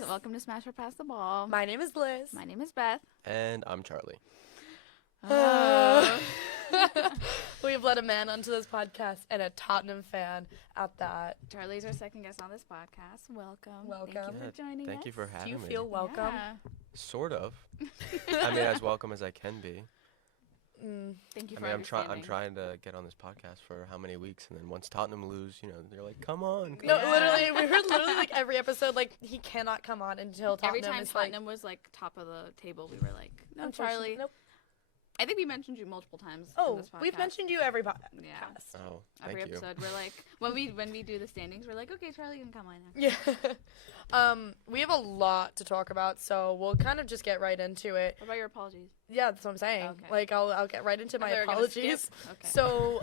guys. Welcome to Smash or Pass the Ball. My name is Liz. My name is Beth. And I'm Charlie. We've let a man onto this podcast and a Tottenham fan at that. Charlie's our second guest on this podcast. Welcome. Welcome. Thank you for joining us. Thank you for having Do you me. feel welcome? Yeah. Sort of. I mean, as welcome as I can be. Thank you I for mean, I'm understanding. trying to get on this podcast for how many weeks, and then once Tottenham lose, they're like, come on. No, Yeah. literally, we heard like every episode, like, he cannot come on until Tottenham Every time is Tottenham was like top of the table, we were like, no, unfortunately- Charlie. Nope. I think we mentioned you multiple times. in Oh, this podcast. we've mentioned you every podcast. Yeah. Oh, Every thank you. episode, we're like, when we do the standings, we're like, okay, Charlie can come on now. Yeah. We have a lot to talk about, so we'll kind of just get right into it. What about your apologies? Yeah, that's what I'm saying. Okay. Like, I'll get right into I my thought you were gonna apologies. skip. Okay. So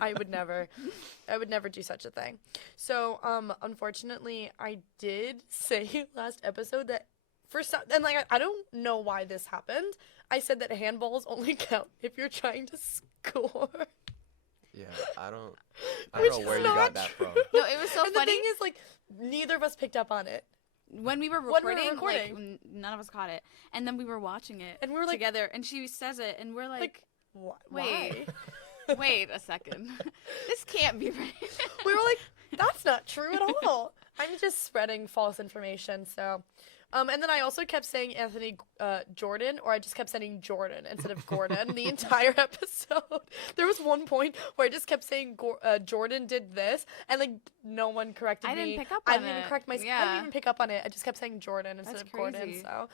I would never do such a thing. So unfortunately, I did say last episode that for some, and like I don't know why this happened. I said that handballs only count if you're trying to score. Yeah, I don't Which know is where you not got that true. from. No, it was so And funny. the thing is, like, neither of us picked up on it, When we were When we were recording, recording. like, none of us caught it. And then we were watching it and we were like, together, and she says it, and we're like, why? wait a second. This can't be right. We were like, that's not true at all. I'm just spreading false information. So, and then I also kept saying Anthony Jordan, or I just kept saying Jordan instead of Gordon the entire episode. There was one point where I just kept saying Jordan did this, and like no one corrected I me. didn't pick up I on didn't even it. correct myself. I Yeah. didn't even pick up on it. I just kept saying Jordan instead That's of Gordon. crazy. So,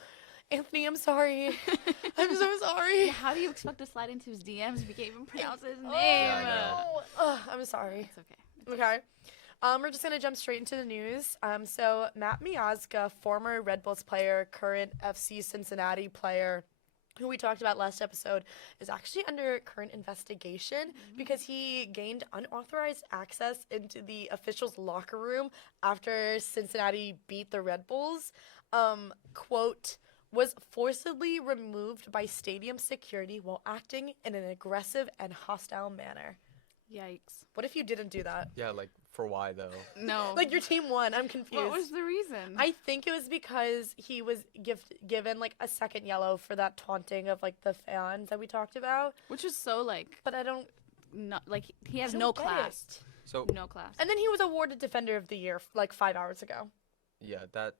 Anthony, I'm sorry. I'm so sorry. Yeah, how do you expect to slide into his DMs if you can't even pronounce his name? Oh, Yeah, no. Ugh, I'm sorry. It's okay. Okay. We're just gonna jump straight into the news. So Matt Miazga, former Red Bulls player, current FC Cincinnati player, who we talked about last episode, is actually under current investigation because he gained unauthorized access into the officials' locker room after Cincinnati beat the Red Bulls. Quote, was forcibly removed by stadium security while acting in an aggressive and hostile manner. Yikes. What if you didn't do that? Yeah, like, for why, though? No. Like, your team won. I'm confused. What was the reason? I think it was because he was given, like, a second yellow for that taunting of, like, the fans that we talked about. Which is so, like, But I don't... not, like, he has I no don't get class. it. So, No class. And then he was awarded Defender of the Year, like, 5 hours ago. yeah, that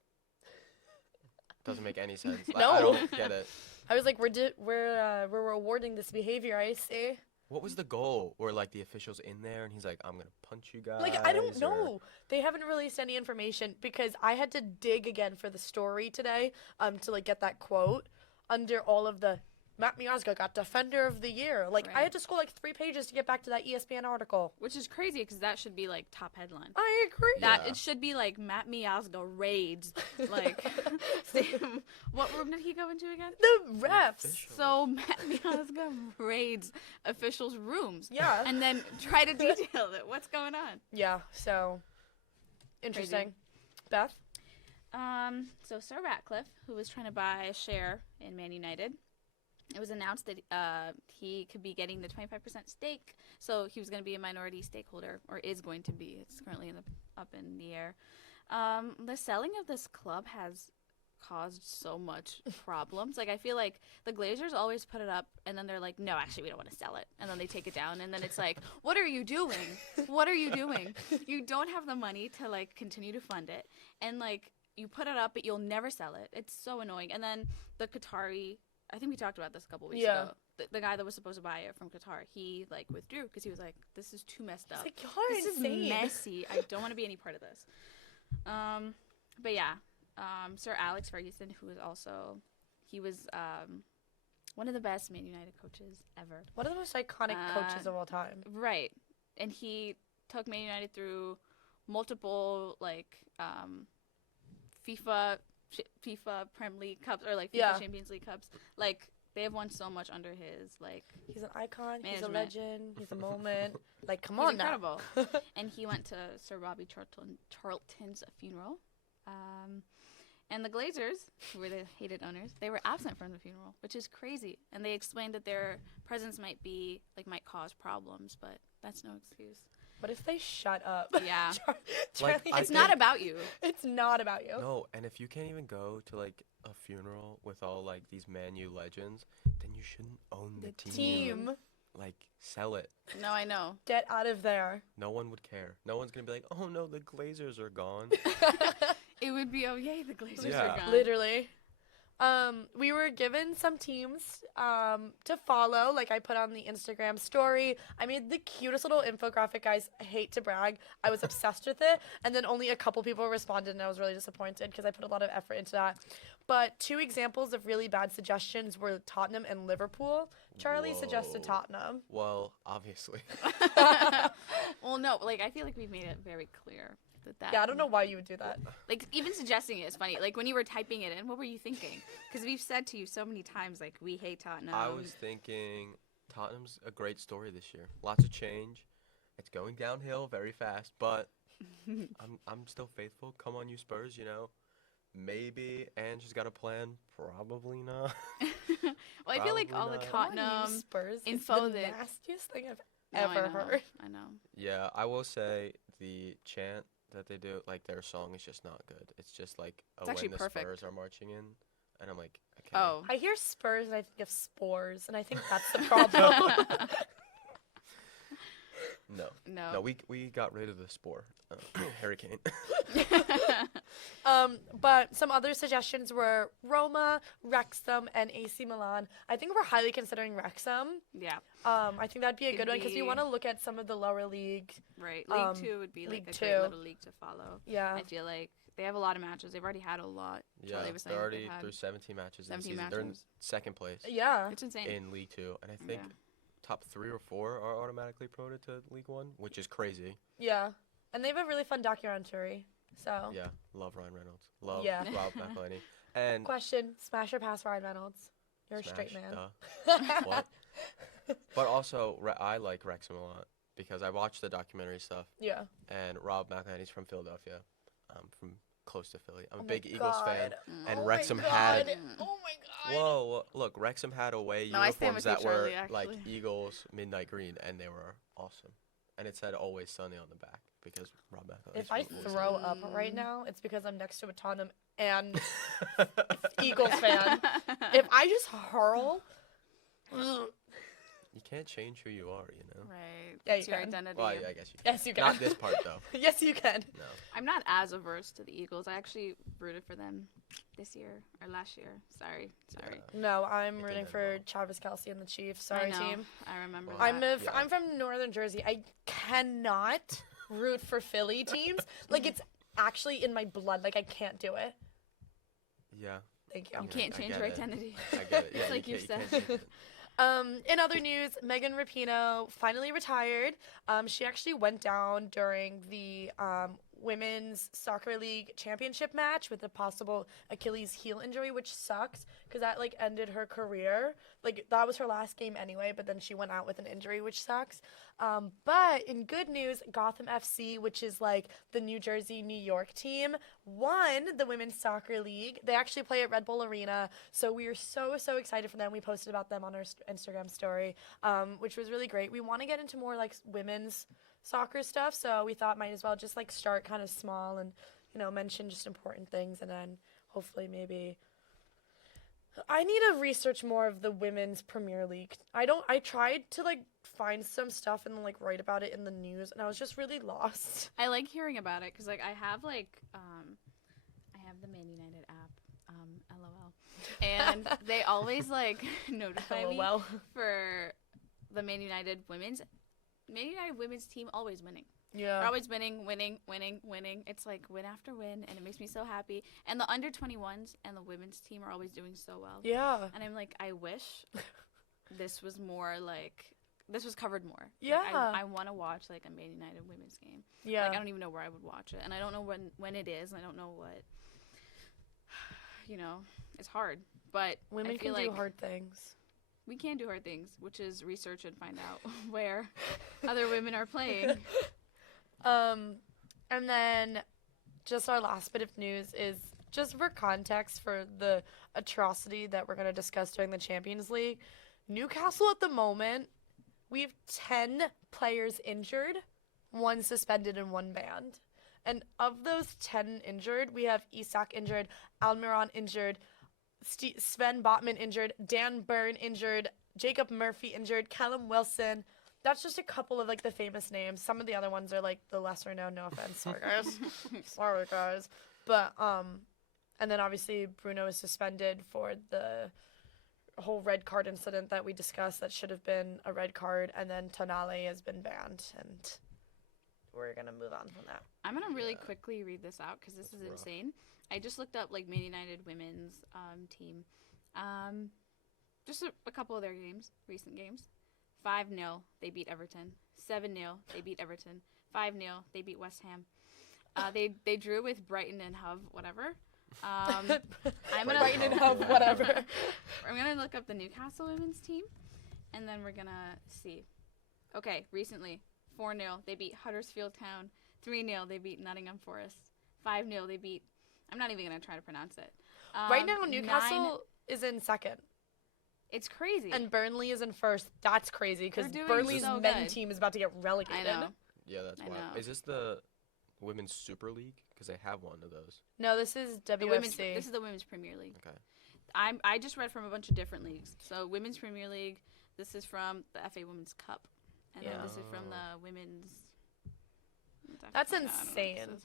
doesn't make any sense. No. I don't get it. I was like, we're awarding this behavior, I see. What was the goal? Or, like, the officials in there, and he's like, I'm going to punch you guys? Like, I don't or- know. They haven't released any information because I had to dig again for the story today to, like, get that quote under all of the Matt Miazga got Defender of the Year. Like, I Right. had to scroll, like, 3 pages to get back to that ESPN article. Which is crazy because that should be, like, top headline. I agree. That Yeah. it should be like Matt Miazga raids. Like, what room did he go into again? The refs. Official. So Matt Miazga raids officials' rooms Yeah. and then try to detail it. What's going on? Yeah, so interesting. Beth? So Sir Ratcliffe, who was trying to buy a share in Man United, it was announced that he could be getting the 25% stake. So he was going to be a minority stakeholder, or is going to be. It's currently up in the air. The selling of this club has caused so much problems. Like, I feel like the Glazers always put it up, and then they're like, no, actually, we don't want to sell it. And then they take it down, and then it's like, what are you doing? What are you doing? You don't have the money to, like, continue to fund it. And, like, you put it up, but you'll never sell it. It's so annoying. And then the Qatari, I think we talked about this a couple weeks ago. The guy that was supposed to buy it from Qatar, he, like, withdrew because he was like, this is too messed up. It's like, y'all are This is insane. messy. I don't want to be any part of this. But yeah, Sir Alex Ferguson, who is also, he was one of the best Man United coaches ever. One of the most iconic coaches of all time. Right. And he took Man United through multiple, like, FIFA Premier League Cups, or like FIFA Yeah. Champions League Cups. Like, they have won so much under his, like, He's an icon. He's a Management. legend. He's a moment. Like, come he's on incredible. now. And he went to Sir Bobby Charlton's funeral. And the Glazers, who were the hated owners, they were absent from the funeral, which is crazy. And they explained that their presence might cause problems, but that's no excuse. What if they shut up? Yeah. Like, Charlie, I It's not think- about you. it's not about you. No, and if you can't even go to like a funeral with all like these Man U legends, then you shouldn't own the team. Like, sell it. No, I know. Get out of there. No one would care. No one's gonna be like, oh no, the Glazers are gone. It would be, oh, yay, the Glazers Yeah. are gone. Literally. We were given some teams to follow. Like I put on the Instagram story. I made the cutest little infographic, guys. I hate to brag. I was obsessed with it. And then only a couple people responded, and I was really disappointed because I put a lot of effort into that. But 2 examples of really bad suggestions were Tottenham and Liverpool. Charlie suggested Whoa. Tottenham. Well, obviously. Well, no, like, I feel like we've made it very clear that. Yeah, I don't know why you would do that. Like, even suggesting it is funny. Like, when you were typing it in, what were you thinking? Because we've said to you so many times, like, we hate Tottenham. I was thinking Tottenham's a great story this year. Lots of change. It's going downhill very fast, but I'm still faithful. Come on, you Spurs, you know. Maybe Ange's got a plan. Probably not. Well, I feel like all the Probably not. Come on, you Tottenham Spurs info is the that- nastiest thing I've No, I ever know, heard. I know. Yeah, I will say the chant that they do, like their song is just not good. It's just like It's actually when the perfect. Spurs are marching in, and I'm like, okay. Oh. I hear Spurs and I think of spores, and I think that's the problem. No. No. No, we got rid of the spore. Harry Kane. But some other suggestions were Roma, Wrexham, and AC Milan. I think we're highly considering Wrexham. Yeah, I think that'd be a Could good one because we be- want to look at some of the lower league. right. League Um, 2 would be like League a Two. great little league to follow. Yeah. I feel like they have a lot of matches. They've already had a lot. Yeah, Charlie was saying they're that they've already had- through 17 matches in the 17 season. They're in matches. second place Yeah. It's insane. in League 2, and I think Yeah. top 3 or 4 are automatically promoted to League 1, which is crazy. Yeah. And they have a really fun documentary. So, Yeah, love Ryan Reynolds. Love Yeah. Rob McElhenney. And question, smash or pass Ryan Reynolds? You're a straight Smash, man. duh. What? But also, I like Wrexham a lot because I watched the documentary stuff, Yeah. and Rob McElhenney's from Philadelphia. I'm from close to Philly. I'm Oh a my big Eagles fan. God. And Oh my Wrexham God. had. Oh my god. Whoa, look, Wrexham had away No, I stand uniforms with you, that were Charlie, like actually. Eagles midnight green, and they were awesome. And it said "Always Sunny" on the back because Rob McElhenney's If I from throw up Mm. right now, it's because I'm next to a Tottenham and Eagles fan. If I just hurl, You can't change who you are, you know. Right. Yeah, It's you your can. identity. Well, I guess you can. yes, you can. Not this part though. yes, you can. No. I'm not as averse to the Eagles. I actually rooted for them this year or last year. Sorry. No, I'm It rooting did for well. Travis Kelce and the Chiefs. I Sorry, know. team. I remember Well, that. Yeah. I'm from Northern Jersey. I cannot root for Philly teams. Like it's actually in my blood. Like I can't do it. Yeah. Thank you. You Yeah, can't I change get your it. identity. I get it. Yeah, It's like you can't said. change it. In other news, Megan Rapinoe finally retired. She actually went down during the women's soccer league championship match with a possible Achilles heel injury, which sucks because that like ended her career. Like that was her last game anyway, but then she went out with an injury, which sucks. But in good news, Gotham FC, which is like the New Jersey, New York team, won the women's soccer league. They actually play at Red Bull Arena, so we are so excited for them. We posted about them on our Instagram story, which was really great. We want to get into more like women's soccer stuff, so we thought might as well just like start kind of small and mention just important things, and then hopefully maybe I need to research more of the women's Premier League. I tried to like find some stuff and like write about it in the news, and I was just really lost. I like hearing about it because like I have I have the Man United app, LOL, and they always like notify me LOL. for the Man United women's team always winning. Yeah. They're always winning. It's like win after win, and it makes me so happy. And the under 21s and the women's team are always doing so well. Yeah. And I'm like, I wish this was more like this was covered more. Like, Yeah. I want to watch like a Man United women's game. Yeah. Like I don't even know where I would watch it, and I don't know when it is, and I don't know what. It's hard, but Women I feel can do like hard things. we can do hard things, which is research and find out where other women are playing. And then just our last bit of news is just for context for the atrocity that we're going to discuss during the Champions League. Newcastle at the moment, we have 10 players injured 1 suspended, and 1 banned. And of those 10 injured, we have Isak injured, Almiron injured, Sven Botman injured, Dan Byrne injured, Jacob Murphy injured, Callum Wilson. That's just a couple of like the famous names. Some of the other ones are like the lesser known. No offense, sorry guys. Sorry guys. But and then obviously Bruno is suspended for the whole red card incident that we discussed that should have been a red card, and then Tonali has been banned, and we're gonna move on from that. I'm gonna really quickly read this out because this is rough. insane. I just looked up like Man United women's team, just a couple of their games, recent games. 5-0, they beat Everton. 7-0, they beat Everton. 5-0, they beat West Ham. They drew with Brighton and Hove, whatever. I'm gonna Brighton and Hove, whatever. I'm gonna look up the Newcastle women's team, and then we're gonna see. Okay, recently 4-0, they beat Huddersfield Town. 3-0, they beat Nottingham Forest. 5-0, they beat. I'm not even gonna try to pronounce it. Right now, Newcastle is in second. It's crazy. And Burnley is in first. That's crazy because They're doing Burnley's so men good. team is about to get relegated. I know. Yeah, that's I wild. know. Is this the Women's Super League? Because they have one of those. No, this is The WFC. this is the Women's Premier League. Okay. I just read from a bunch of different leagues. So Women's Premier League. This is from the FA Women's Cup, and then this is from the Women's. That's I don't know what this insane. is.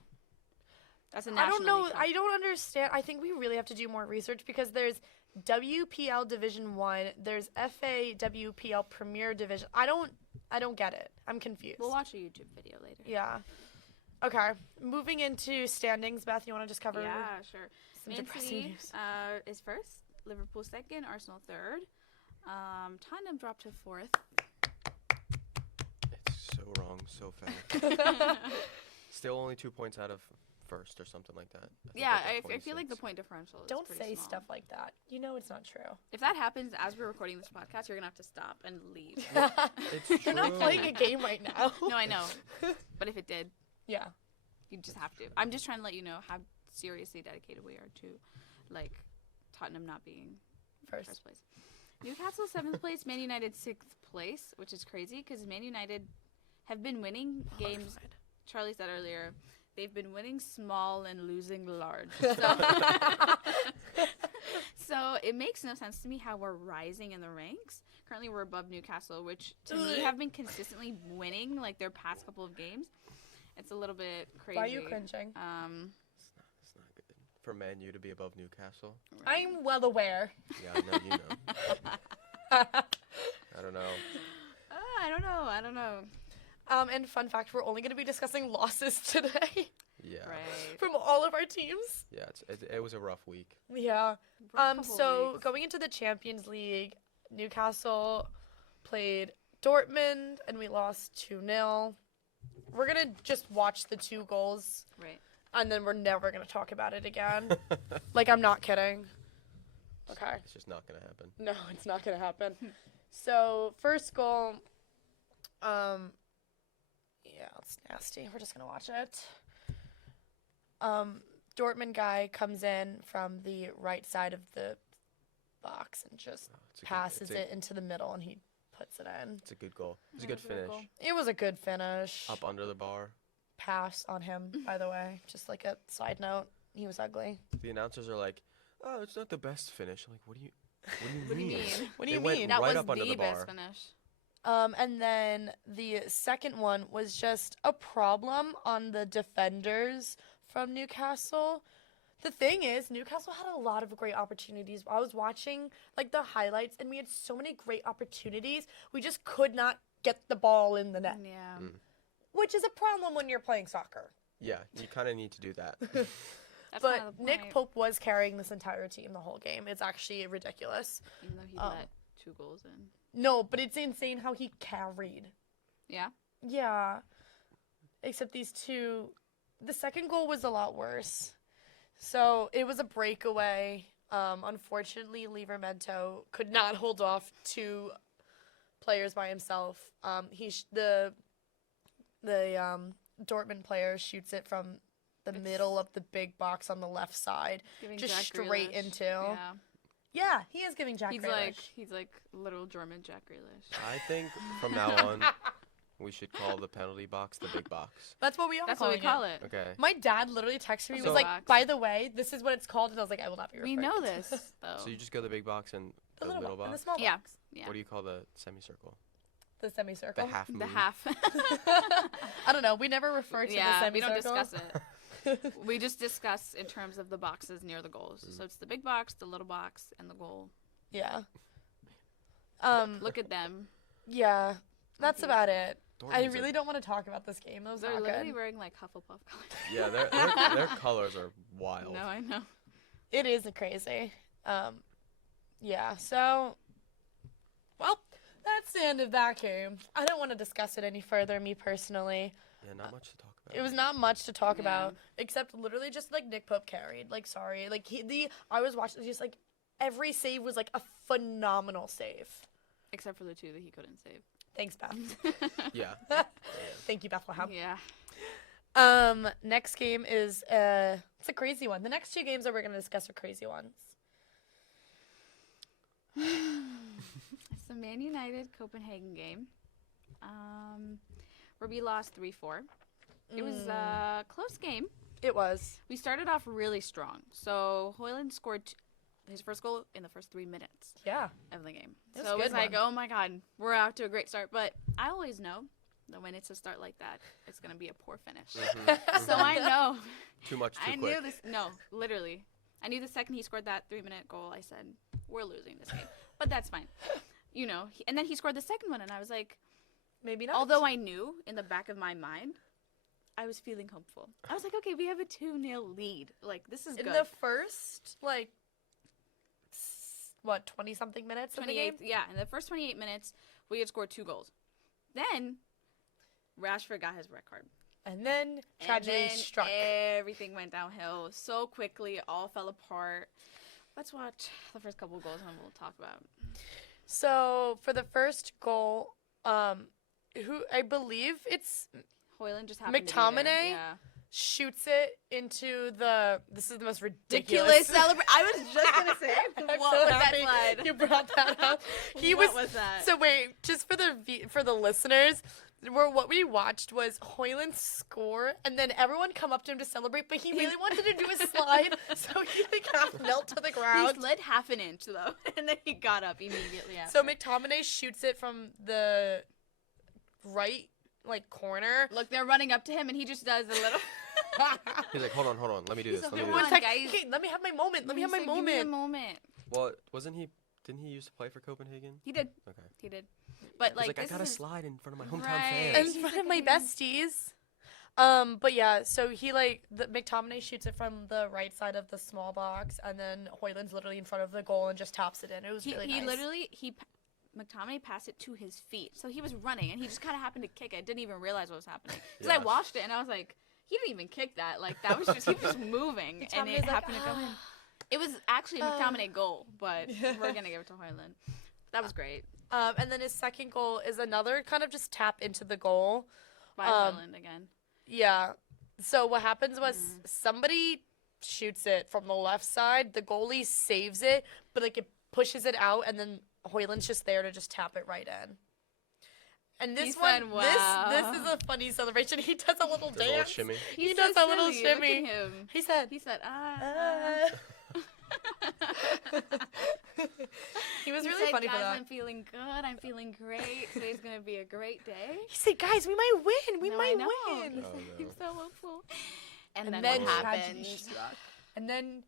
That's a I national don't know. league cup. I don't understand. I think we really have to do more research because there's WPL Division 1, there's FA WPL Premier Division. I don't get it. I'm confused. We'll watch a YouTube video later. Yeah. Okay. Moving into standings, Beth, you want to just cover Yeah, sure. some Man depressing City news? is first, Liverpool second, Arsenal third. Tottenham dropped to fourth. It's so wrong so fast. Still only 2 points out of first or something like that. Yeah, think they're I feel like the 26. point differential is Don't pretty say small. stuff like that. You know it's not true. If that happens as we're recording this podcast, you're going to have to stop and leave. It's You're not true. playing a game right now. No, I know. But if it did, Yeah. you just have to. I'm just trying to let you know how seriously dedicated we are to, like, Tottenham not being First. first place. Newcastle 7th place, Man United 6th place, which is crazy because Man United have been winning games. Charlie said earlier, they've been winning small and losing large. So it makes no sense to me how we're rising in the ranks. Currently, we're above Newcastle, which to me have been consistently winning like their past couple of games. It's a little bit crazy. Why are you cringing? It's not good. For Man U to be above Newcastle. I'm well aware. Yeah, I know you know. I don't know. I don't know. And fun fact, we're only going to be discussing losses today Yeah. Right. from all of our teams. Yeah, it was a rough week. Yeah. Rough couple So weeks. going into the Champions League, Newcastle played Dortmund and we lost 2-0. We're going to just watch the 2 goals Right. and then we're never going to talk about it again. Like, I'm not kidding. Okay. It's just not gonna happen. No, it's not going to happen. So, first goal, yeah, it's nasty. We're just going to watch it. Dortmund guy comes in from the right side of the box and just It's a passes good, it into the middle and he puts it in. It's a good goal. It's a Yeah, good it's a good finish. goal. It was a good finish. Up under the bar. Pass on him, by the way. Just like a side note. He was ugly. The announcers are like, "Oh, it's not the best finish." I'm like, what do you What do you mean? mean? What do They you went mean? That right was up under the the best bar. finish. And then the second one was just a problem on the defenders from Newcastle. The thing is, Newcastle had a lot of great opportunities. I was watching like the highlights and we had so many great opportunities. We just could not get the ball in the net, Yeah. which is a problem when you're playing soccer. Yeah, you kind of need to do that. That's But kind of the Nick point, Pope was carrying this entire team the whole game. It's actually ridiculous. even though he um, let 2 goals in. No, but it's insane how he carried. Yeah. Yeah. Except these 2. The second goal was a lot worse. So it was a breakaway. Unfortunately, Livramento could not hold off 2 players by himself. The Dortmund player shoots it from the middle of the big box on the left side, Giving just Jack straight Grealish. into. Yeah. Yeah, he is giving Jack He's Grealish. like literal German Jack Grealish. I think from now on, We should call the penalty box the big box. That's what we are That's what we calling call it. Okay. My dad literally texted me. He So- was like, box. by the way, this is what it's called. And I was like, I will not be We referring know to this, though. So you just go the big box and The the little and the box? small Yeah. box. Yeah. What do you call the semicircle? The semicircle. The half moon? The half. I don't know. We never refer to Yeah, the we don't semicircle. discuss it. We just discuss in terms of the boxes near the goals. So it's the big box, the little box, and the goal. Yeah. Look at them. Yeah. That's Okay. about it. I Dortmund's a- really don't want to talk about this game. It was They're not literally good. wearing like Hufflepuff colors. Yeah, their colors are wild. No, I know. It is crazy. Yeah. So, well, that's the end of that game. I don't want to discuss it any further, me personally. Yeah, not much to talk about. It was not much to talk Yeah. about, except literally just like Nick Pope carried. Like, sorry, like I was watching, just like every save was like a phenomenal save. Except for the two that he couldn't save. Thanks, Beth. Yeah. Thank you, Bethlehem. Yeah. Next game is it's a crazy one. The next two games that we're gonna discuss are crazy ones. It's the Man United Copenhagen game. Where we lost 3-4. It was a close game. It was. We started off really strong. So Højlund scored his first goal in the first 3 minutes Yeah. of the game. It was So a it was good like, one. oh my God, we're out to a great start. But I always know that when it's a start like that, it's going to be a poor finish. So I know. Too much, too I quick. knew this. No, literally. I knew the second he scored that 3-minute goal, I said, we're losing this game. But that's fine. You know, and then he scored the second one, and I was like, Maybe not. although I knew in the back of my mind, I was feeling hopeful. I was like, okay, we have a 2-0 lead. Like, this is in good. the first 20 something minutes of the game. 28, yeah, in the first 28 minutes, we had scored 2 goals. Then Rashford got his red card. And then tragedy and then struck. Everything went downhill so quickly. It all fell apart. Let's watch the first couple of goals and we'll talk about. So for the first goal, who I believe it's Højlund just happened to be McTominay? there. Yeah. shoots it into the. This is the most Ridiculous ridiculous celebration. I was just gonna say, I'm what so was that happy slide? You brought that up. What was that? So wait, just for the listeners, what we watched was Højlund score, and then everyone come up to him to celebrate, but he really wanted to do a slide, so he like half knelt to the He ground. slid half an inch though, and then he got up immediately after. So McTominay shoots it from the right corner. Look, they're running up to him, and he just does a little. He's like, hold on, let me do He's this. like, Let me do "Come this. on, Like, guys." okay, let me have my moment. Let me have my He's like, "Give me a moment. moment." Well, didn't he used to play for Copenhagen? He did. Okay. He did. But He's like, I this gotta is slide in front of my hometown Right. fans. In front of my besties. But yeah, so he McTominay shoots it from the right side of the small box, and then Højlund's literally in front of the goal and just taps it in. It was he really he nice. literally McTominay passed it to his feet, so he was running, and he just kind of happened to kick it. Didn't even realize what was happening because I Yeah. watched it, and I was like, he didn't even kick that. Like that was just he was moving, and McTominay's it like, happened to go in. It was actually a McTominay goal, but Yeah. we're gonna give it to Højlund. That was great And then his second goal is another kind of just tap into the goal. by Um, Højlund again. Yeah. So what happens was somebody shoots it from the left side. The goalie saves it, but it pushes it out, and then Højlund's just there to just tap it right in. And this He one, said, "Wow." this is a funny celebration. He does a little There's a little dance. shimmy. He He's does so a little silly. Look at shimmy. him. He said, He said, he was He really said, funny for "Guys, that. I'm feeling good. I'm feeling great. Today's gonna be a great day." He said, guys, we might win. We No, might I know. win. He Oh, said he was so hopeful. And, And then, then what tragedy happened? struck. And then,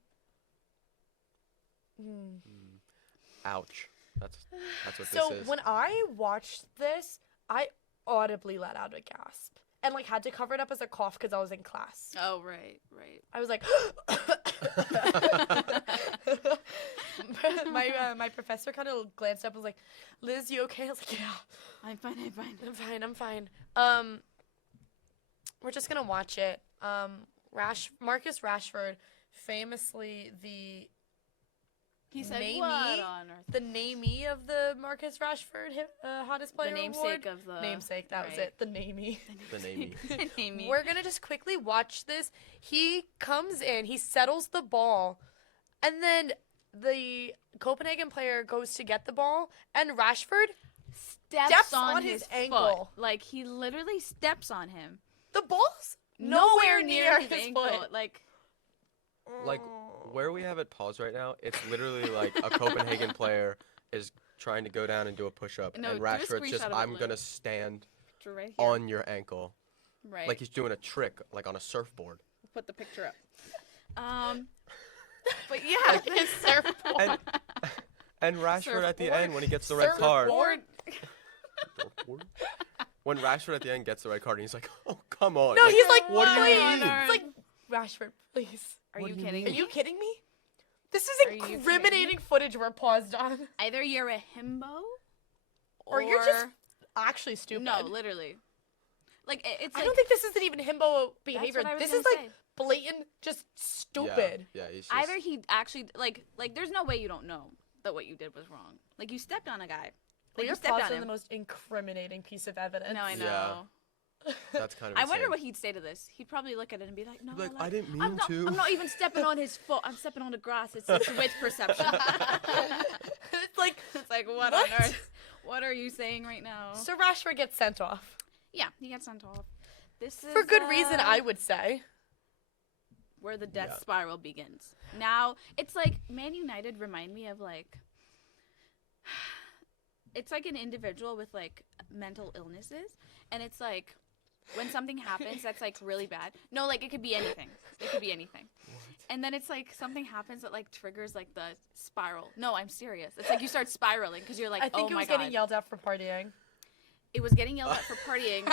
Ouch. That's what so this is. when I watched this, I audibly let out a gasp and had to cover it up as a cough because I was in class. Oh, right, right. I was like, my professor kind of glanced up and was like, Liz, you okay? I was like, yeah, I'm fine. I'm fine. We're just gonna watch it. Marcus Rashford, famously He said, Namey? "What on earth?" the namey of the Marcus Rashford hottest player The namesake award. of the Namesake, that was right. it. The namey. The namey. The namey. We're gonna just quickly watch this. He comes in, he settles the ball, and then the Copenhagen player goes to get the ball, and Rashford steps on on his his ankle. foot. Like, he literally steps on him. The ball's Nowhere near his his ankle. foot. Like, Like where we have it paused right now, it's literally like a Copenhagen player is trying to go down and do a push-up, No, and do a Rashford's just, screenshot of it I'm later. gonna stand picture right here. on your ankle, Right. like he's doing a trick, like on a surfboard. Put the picture up. But yeah, his surfboard. And Rashford at the Surfboard. end when he gets the red card. Surfboard. Surfboard? When Rashford at the end gets the red card, and he's like, "Oh, come on!" No, Like, he's like, "What do you please. mean?" It's like, Rashford, please. Are What you do you kidding Are me? you kidding me? This Are is you kidding incriminating footage we're paused on. Either you're a himbo, Or you're just actually stupid. no, literally. Like it's. I like, don't think this is even himbo behavior. what I was This gonna is like say. blatant, just stupid. Yeah, he's just, Either he actually like there's no way you don't know that what you did was wrong. Like you stepped on a guy. Like you You're stepped on pausing him. the most incriminating piece of evidence. No, I know. Yeah. That's kind of. I wonder insane. what he'd say to this. He'd probably look at it and be like, "No, He'd be like, like, I didn't mean I'm not, to." I'm not even stepping on his foot. I'm stepping on the grass. It's width perception." It's like, It's like, what What? on earth? What are you saying right now? so Rashford gets sent off. Yeah, he gets sent off. This is For good reason, I would say. where the death Yeah. spiral begins. Now, it's like Man United remind me of like it's like an individual with like mental illnesses, and it's like when something happens that's like really bad. No, like it could be anything. It could be anything. And then it's like something happens that like triggers like the spiral. No, I'm serious. It's like you start spiraling because you're like, I think oh it my was god. getting yelled at for partying. It was getting yelled at for partying,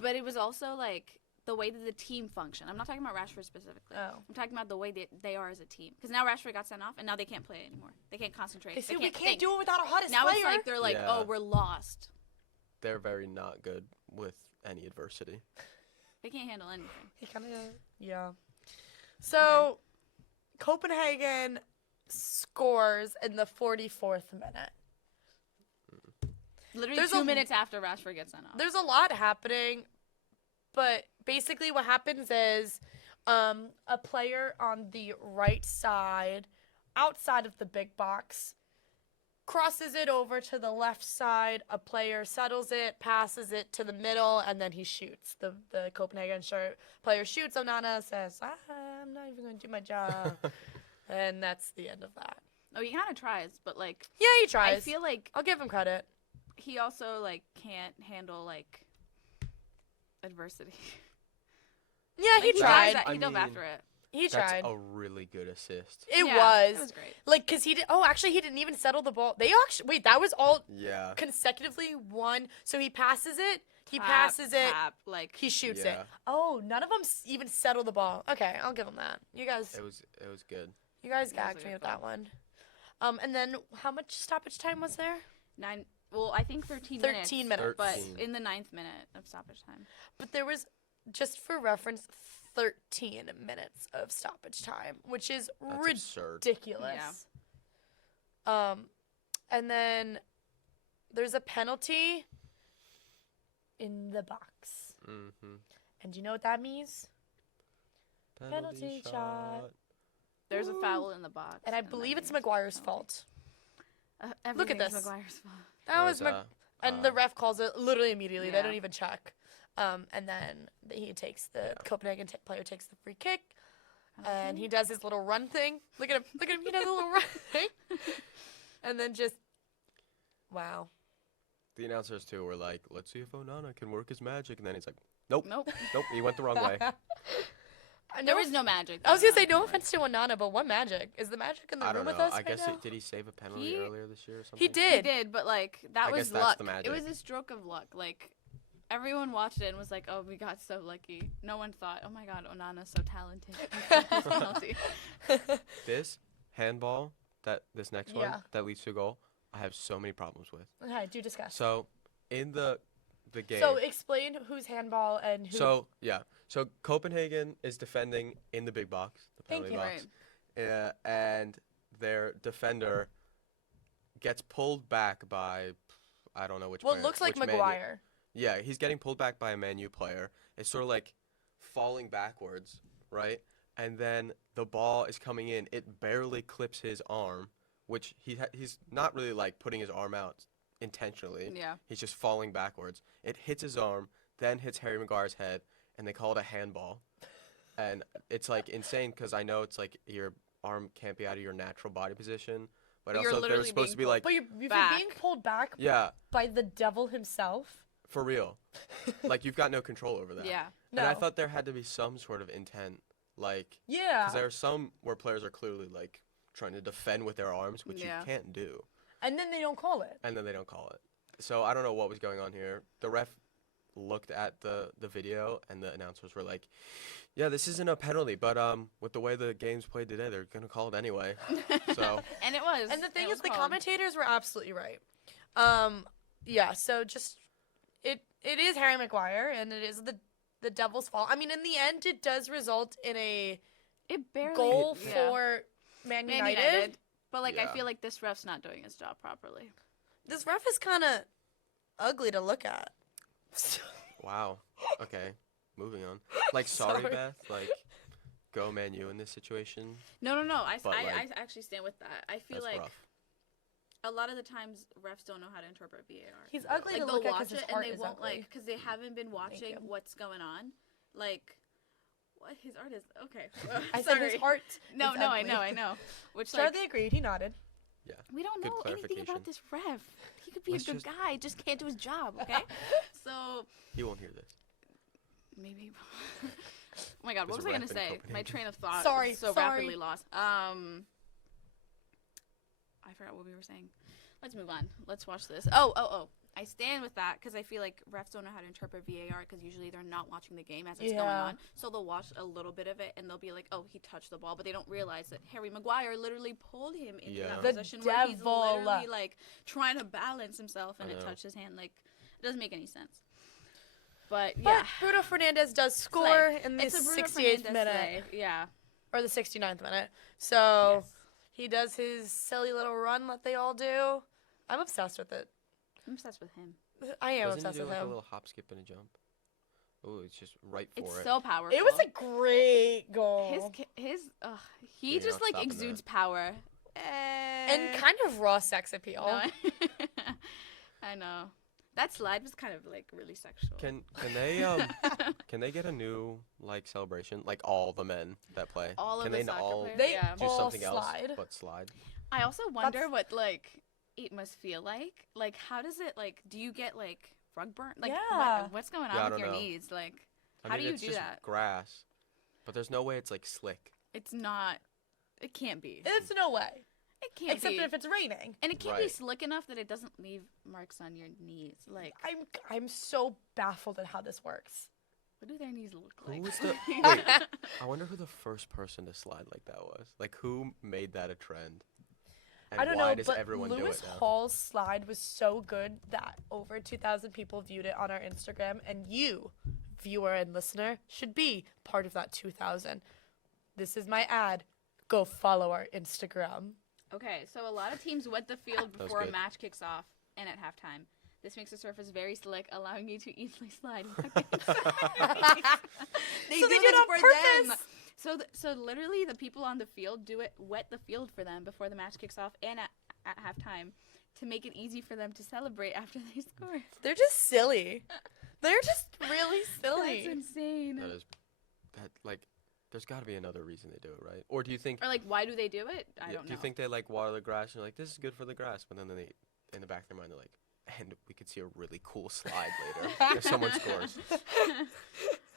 but it was also like the way that the team function. I'm not talking about Rashford specifically. Oh. I'm talking about the way that they are as a team. Because now Rashford got sent off, and now they can't play anymore. They can't concentrate. They say we can't can't think. do it without our hottest Now player. it's like they're like, Yeah. oh, we're lost. They're very not good with any adversity. They can't handle anything. He kind of, yeah. So, Copenhagen scores in the 44th minute. Literally There's 2 a- minutes after Rashford gets sent off. There's a lot happening, but basically what happens is a player on the right side, outside of the big box, crosses it over to the left side. A player settles it, passes it to the middle, and then he shoots. The Copenhagen player shoots. Onana says, I'm not even going to do my job. And that's the end of that. Oh, he kind of tries, but like, Yeah, he tries. I feel like I'll give him credit. he also like can't handle like adversity. Yeah, Like, he tried. He dove I mean, after it. He That's tried. a really good assist. It Yeah, was. It was great. Like, because he did. Oh, actually, he didn't even settle the ball. They actually. Wait, that was all Yeah. consecutively one. So he passes it. He Tap, passes it. tap, like He shoots it. Yeah. Oh, none of them even settle the ball. Okay, I'll give him that. You guys It was good. You guys That was a gagged me good with call. that one. And then how much stoppage time was there? 9. Well, I think 13 minutes. 13 minutes. But 13. in the 9th minute of stoppage time. But there was, just for reference, 13 minutes of stoppage time, which is That's absurd. ridiculous. And then there's a penalty in the box. Mm-hmm. And do you know what that means? Penalty shot. There's a Ooh. foul in the box. And I that believe it's means Maguire's penalty. fault. Look at at this. Maguire's fault. That was and the ref calls it literally immediately. They Yeah. don't even check. And then he takes the Yeah. Copenhagen player takes the free kick, and he does his little run thing. Look at him! Look at him! He does a little run thing, and then just wow. The announcers too were like, "Let's see if Onana can work his magic," and then he's like, "Nope, Nope. nope, he went the wrong way." There was no magic. I was gonna say no no offense to Onana, but what magic is the magic in the I room don't know. with us I right guess now? did he save a penalty He- earlier this year or something? He He did. did, but like that I was guess that's luck. the It was magic. a stroke of luck. Like everyone watched it and was like, "Oh, we got so lucky." No one thought, "Oh my God, Onana's so talented." He saved this penalty. This handball, this next Yeah. one that leads to a goal, I have so many problems with. Okay, do discuss. So, in the game. So explain who's handball and who. So yeah, so Copenhagen is defending in the big box, the Thank penalty you. box, and their defender gets pulled back by I don't know which. well, player, it looks like which Man U- Maguire. Yeah, he's getting pulled back by a Man U player. It's sort of like falling backwards, right? And then the ball is coming in. It barely clips his arm, which he's not really like putting his arm out intentionally. Yeah. He's just falling backwards. It hits his arm, then hits Harry Maguire's head, and they call it a handball. And it's like insane because I know it's like your arm can't be out of your natural body position, but But you're also they're literally supposed to being be like, But if you're Back. being pulled back yeah, by the devil himself. for real. Like you've got no control over that. Yeah. And I No. thought there had to be some sort of intent, like, Yeah. because there are some where players are clearly like trying to defend with their arms, which Yeah. you can't do, And then they don't call it. and then they don't call it. So I don't know what was going on here. The ref looked at the video, and the announcers were like, "Yeah, this isn't a penalty, but with the way the game's played today, they're gonna call it anyway." So And it was. And the thing it is, was the called. commentators were absolutely right. Yeah. So just it is Harry Maguire, and it is the devil's fault. I mean, in the end, it does result in a It barely. goal yeah. for Man Man United. United. But like, I Yeah. feel like this ref's not doing his job properly. This ref is kind of ugly to look at. wow. Okay, moving on. Like, sorry, Sorry. Beth. Like, go Man U in this situation. No. I But, like, I actually stand with that. I feel That's like rough. a lot of the times refs don't know how to interpret VAR. He's ugly Like to they'll look at watch because his it and heart they is won't ugly. like because they haven't been watching you. what's going on. Like, what his art is okay. I said his Sorry. heart. No, is no, ugly. I know. Which like Charlie agreed. He nodded. we don't Good know anything clarification. about this ref. He could be Let's a good just- guy, just can't do his job. Okay, so He won't hear this. maybe. Oh my God, what This was I gonna ref in say? My Copenhagen. train of thought Sorry, is so sorry. rapidly lost. I forgot what we were saying. Let's move on. Let's watch this. Oh. I stand with that because I feel like refs don't know how to interpret VAR because usually they're not watching the game as it's going Yeah. on. So they'll watch a little bit of it and they'll be like, "Oh, he touched the ball," but they don't realize that Harry Maguire literally pulled him into Yeah. that The position where he's devil. literally like trying to balance himself and I it know. touched his hand. Like, it doesn't make any sense. But But yeah, Bruno Fernandes does score Slay. in the it's a Bruno 68th Fernandes minute slay. Yeah. or the 69th minute. So Yes. he does his silly little run that they all do. I'm obsessed with it. I'm obsessed with him. I am Doesn't obsessed he do with like a him. little hop, skip, and a jump? Oh, it's just right for It's it. so powerful. It was a great goal. He you're just not like stopping exudes that. power. and kind of raw sex appeal. No, I know. That slide was kind of like really sexual. Can they get a new like celebration, like all the men that play? All of can the they soccer all players? They Yeah. do all something slide. else but slide? I also wonder That's- what like it must feel like. Like, how does it like? Do you get like rug burn? Like, Yeah. what's going Yeah, I on with don't your know. knees? Like, I how mean, do you it's do just that? grass, but there's no way it's like slick. It's not. It can't be. It's no way. It can't Except be. if it's raining. And it can't be Right. slick enough that it doesn't leave marks on your knees. Like, I'm so baffled at how this works. what do their knees look Who like? was the? Wait, I wonder who the first person to slide like that was. Like, who made that a trend? And I don't why know, does but everyone Lewis do it now? Hall's slide was so good that over 2,000 people viewed it on our Instagram, and you, viewer and listener, should be part of that 2,000. This is my ad. Go follow our Instagram. Okay, so a lot of teams wet the field That was before a good. match kicks off and at halftime. This makes the surface very slick, allowing you to easily slide. without getting soaked. They So do they do this it on for purpose. them. So literally, the people on the field do it, wet the field for them before the match kicks off and at halftime, to make it easy for them to celebrate after they score. They're just silly. They're just really silly. That's insane. That is, that like, there's got to be another reason they do it, right? Or do you think? Or like, why do they do it? I yeah, don't know. do you think they like water the grass and they're like, this is good for the grass, but then they, in the back of their mind, they're like, and we could see a really cool slide later if someone scores.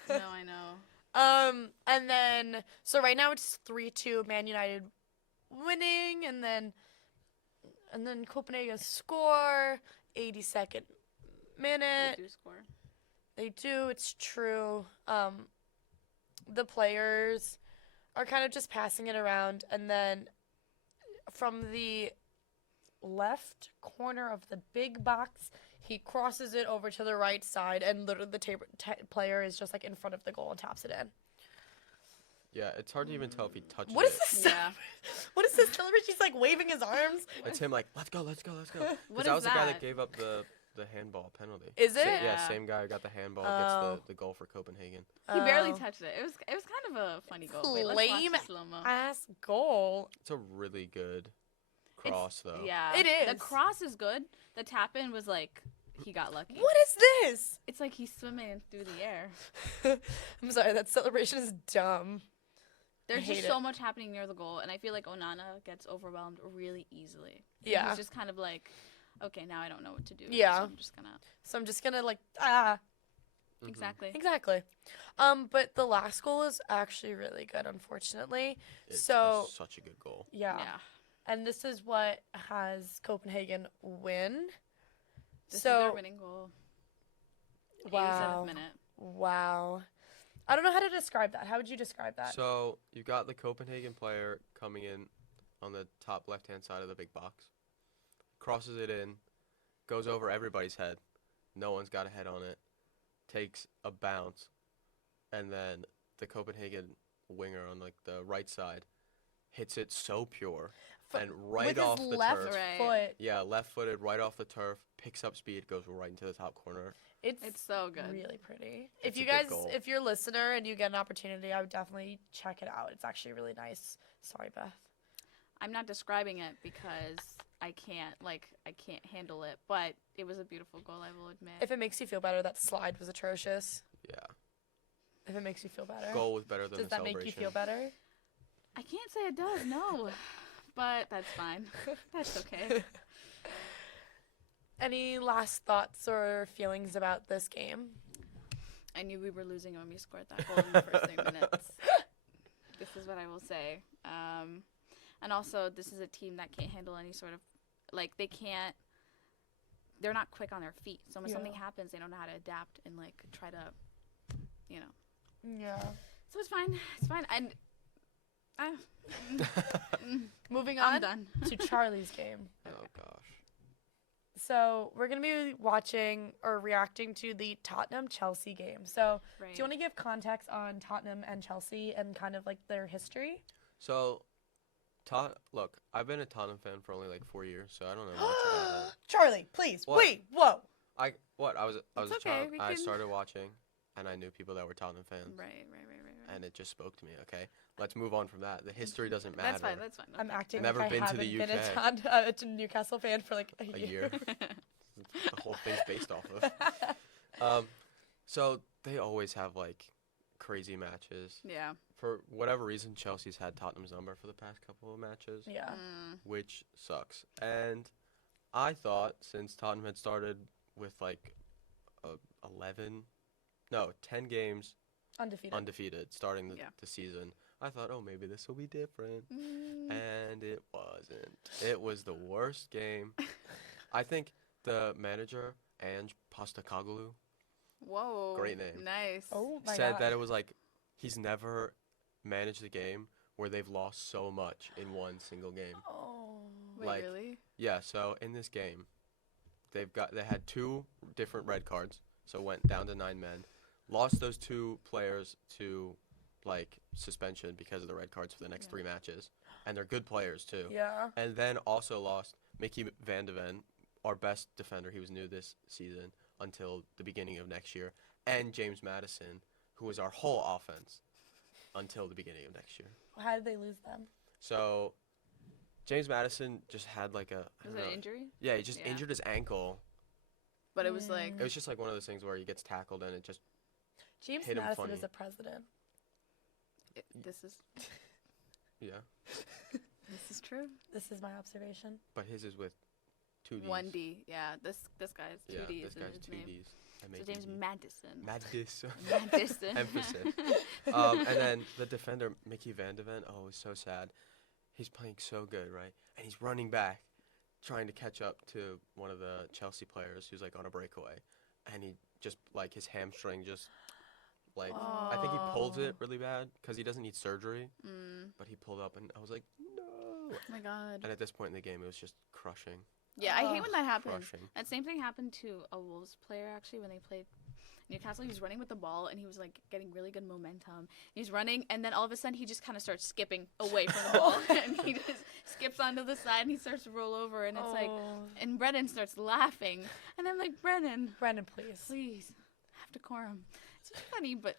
No, I know. And then so right now it's 3-2 Man United winning, and then Copenhagen score 82nd minute. They do score. They do, it's true. The players are kind of just passing it around, and then from the left corner of the big box, he crosses it over to the right side, and literally the player is just like in front of the goal and taps it in. Yeah, it's hard to even tell if he touches What is it. this? Yeah. What is this celebration? He's like waving his arms. It's him like, let's go, let's go, let's go. 'Cause What that is was the guy that that? gave up the handball penalty. Is it? Yeah, Yeah. same guy who got the handball Oh. gets the goal for Copenhagen. He barely Oh. touched it. It was kind of a funny goal. Wait, let's Lame watch the slow-mo. ass goal. It's a really good cross though. Yeah. It The is. cross is good. The tap in was like he got lucky. What is this? It's like he's swimming through the air. I'm sorry, that celebration is dumb. There's hate just it. so much happening near the goal, and I feel like Onana gets overwhelmed really easily. And Yeah. He's just kind of like, okay, now I don't know what to do. Yeah. So I'm just gonna. So I'm just gonna Mhm. Exactly. exactly. But the last goal is actually really good, unfortunately. It's such a good goal. Yeah. Yeah. And this is what has Copenhagen win. This is so their winning goal. wow. 87th minute. Wow. I don't know how to describe that. How would you describe that? So you got the Copenhagen player coming in on the top left-hand side of the big box, crosses it in, goes over everybody's head. No one's got a head on it. Takes a bounce, and then the Copenhagen winger on like the right side hits it so pure and right with off his the left turf. Right. foot. Yeah, left-footed, right off the turf, picks up speed, goes right into the top corner. It's so good. really pretty. It's If you a good guys, goal. if you're a listener and you get an opportunity, I would definitely check it out. It's actually really nice. Sorry, Beth. I'm not describing it because I can't handle it, but it was a beautiful goal, I will admit. If it makes you feel better, that slide was atrocious. Yeah, If it makes you feel better, goal was better than does the that celebration. make you feel better? I can't say it does, no. But that's fine. That's okay. Any last thoughts or feelings about this game? I knew we were losing when we scored that goal in the first 3 minutes. This is what I will say. And also, this is a team that can't handle any sort of, like, they're not quick on their feet. So when something Yeah. happens, they don't know how to adapt and, like, try to, you know. Yeah. So it's fine. It's fine. And Moving I'm on done. to Charlie's game. Oh gosh. So we're gonna be watching or reacting to the Tottenham Chelsea game. So Right. do you want to give context on Tottenham and Chelsea and kind of like their history? So, look, I've been a Tottenham fan for only like 4 years, so I don't know much about it. Charlie, please What? wait. Whoa. I was It's a okay, child. we I can- started watching, and I knew people that were Tottenham fans, Right. and it just spoke to me. Okay, let's move on from that. The history doesn't matter. That's fine. That's fine. I'm acting Never like been I to the haven't been UK. a Newcastle fan for like a A year. year. The whole thing's based off of. So they always have like crazy matches. Yeah. For whatever reason, Chelsea's had Tottenham's number for the past couple of matches, Yeah. which sucks. And I thought since Tottenham had started with like 10 games Undefeated. undefeated starting Yeah. the season, I thought, oh, maybe this will be different. Mm. And it wasn't. It was the worst game. I think the manager, Ange Postecoglou, Whoa. Great name. Nice. Oh my said god. that it was like he's never managed a game where they've lost so much in one single game. Oh. Wait, like- really? Yeah, so in this game, they had 2 different red cards, so went down to 9 men. Lost those 2 players to like suspension because of the red cards for the next Yeah. 3 matches, and they're good players too. Yeah. And then also lost Mickey Van de Ven, our best defender. He was new this season until the beginning of next year, and James Madison, who was our whole offense until the beginning of next year. How did they lose them? So James Madison just had like a I Was don't it know. an injury? Yeah, he just Yeah. injured his ankle. But it was like It was just like one of those things where he gets tackled and it just James Hit him Madison funny. is a president. this is yeah. this is true. This is my observation. But his is with 2 Ds. 1D. Yeah. This guy's 2 Yeah, Ds this in guy's his 2 name. Ds. So James Madison. Madison. Madison. Emphasis. And then the defender, Mickey Van de Ven, oh, it was so sad. He's playing so good, right? And he's running back, trying to catch up to one of the Chelsea players who's like on a breakaway. And he just, like, his hamstring just, like, I think he pulled it really bad because he doesn't need surgery. Mm. But he pulled up, and I was like, no. Oh my god. And at this point in the game, it was just crushing. Yeah, I hate when that happens. Crushing. That same thing happened to a Wolves player actually when they played Newcastle. He was running with the ball and he was like getting really good momentum. He's running and then all of a sudden he just kind of starts skipping away from the ball and he just skips onto the side and he starts to roll over and it's like and Brennan starts laughing and I'm like Brennan, please. please have decorum. It's funny but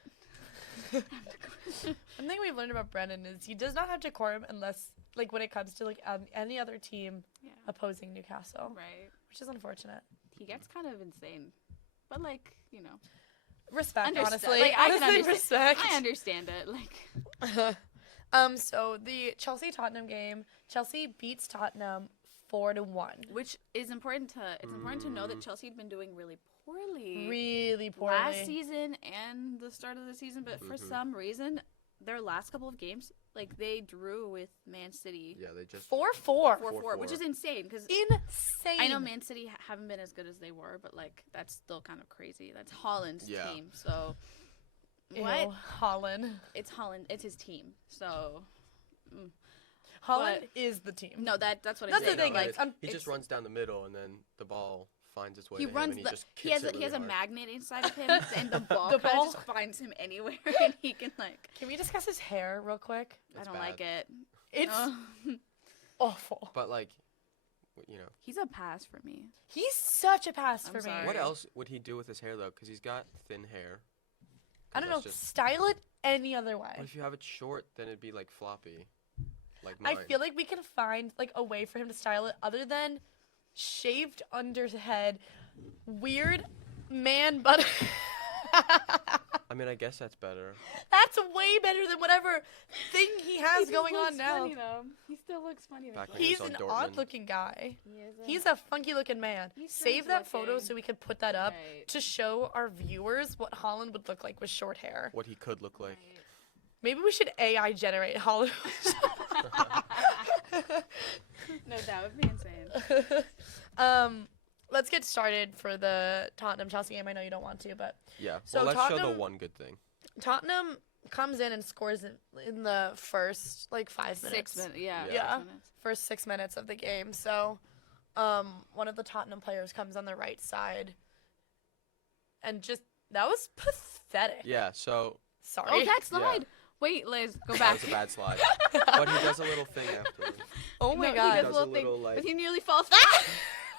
One thing we've learned about Brennan is he does not have decorum unless like when it comes to like any other team Yeah. opposing Newcastle, Right. which is unfortunate. He gets kind of insane, but like Respect, Understa- honestly. like, I can honestly, understand- respect. I understand it. Like So the Chelsea Tottenham game, Chelsea beats Tottenham 4-1. which is important to it's important to know that Chelsea had been doing really poorly Really poorly. last season and the start of the season, but for some reason their last couple of games, like they drew with Man City Yeah, they just 4-4. 4-4, which is insane because Insane. I know Man City haven't been as good as they were, but like that's still kind of crazy. That's Holland's Yeah. team, so Ew, what? Holland. It's Holland. It's his team, so Holland But- is the team. no, that's what That's I'm the saying. thing, Like like, he just it's- runs down the middle and then the ball finds its way he to runs him and the he just he kicks has it he has a really hard. magnet inside of him, and the ball The kind ball? of just finds him anywhere, and he can like. Can we discuss his hair real quick? I It's don't bad. like it. It's Ugh. awful. But like, He's a pass for me. He's such a pass I'm for me. sorry. what else would he do with his hair though? Because he's got thin hair. I don't know. That's just- Style it any other way. But if you have it short, then it'd be like floppy, like I mine. feel like we can find like a way for him to style it other than shaved under the head, weird man butt. I mean, I guess that's better. That's way better than whatever thing he has He going looks on now. Funny, though. He still looks funny. Back when he He's was on an Dortmund. odd-looking guy. He is He's a funky-looking man. He's Save strange that photo looking. so we could put that up Right. to show our viewers what Holland would look like with short hair. What he could look like. Right. Maybe we should AI generate Holland. No, that would be insane. Let's get started for the Tottenham Chelsea game. I know you don't want to, but Yeah. So well, let's show Tottenham- the one good thing. Tottenham comes in and scores in the first like 5 minutes. 6 minutes. Yeah. Yeah. 6 minutes. First 6 minutes of the game. So, one of the Tottenham players comes on the right side, and just that was pathetic. Yeah. So Sorry. Oh, that slide. Wait, Liz, go that back. was a bad slide. But he does a little thing afterwards. Oh my No, god. He does Does a a little thing, little, like- but he nearly falls.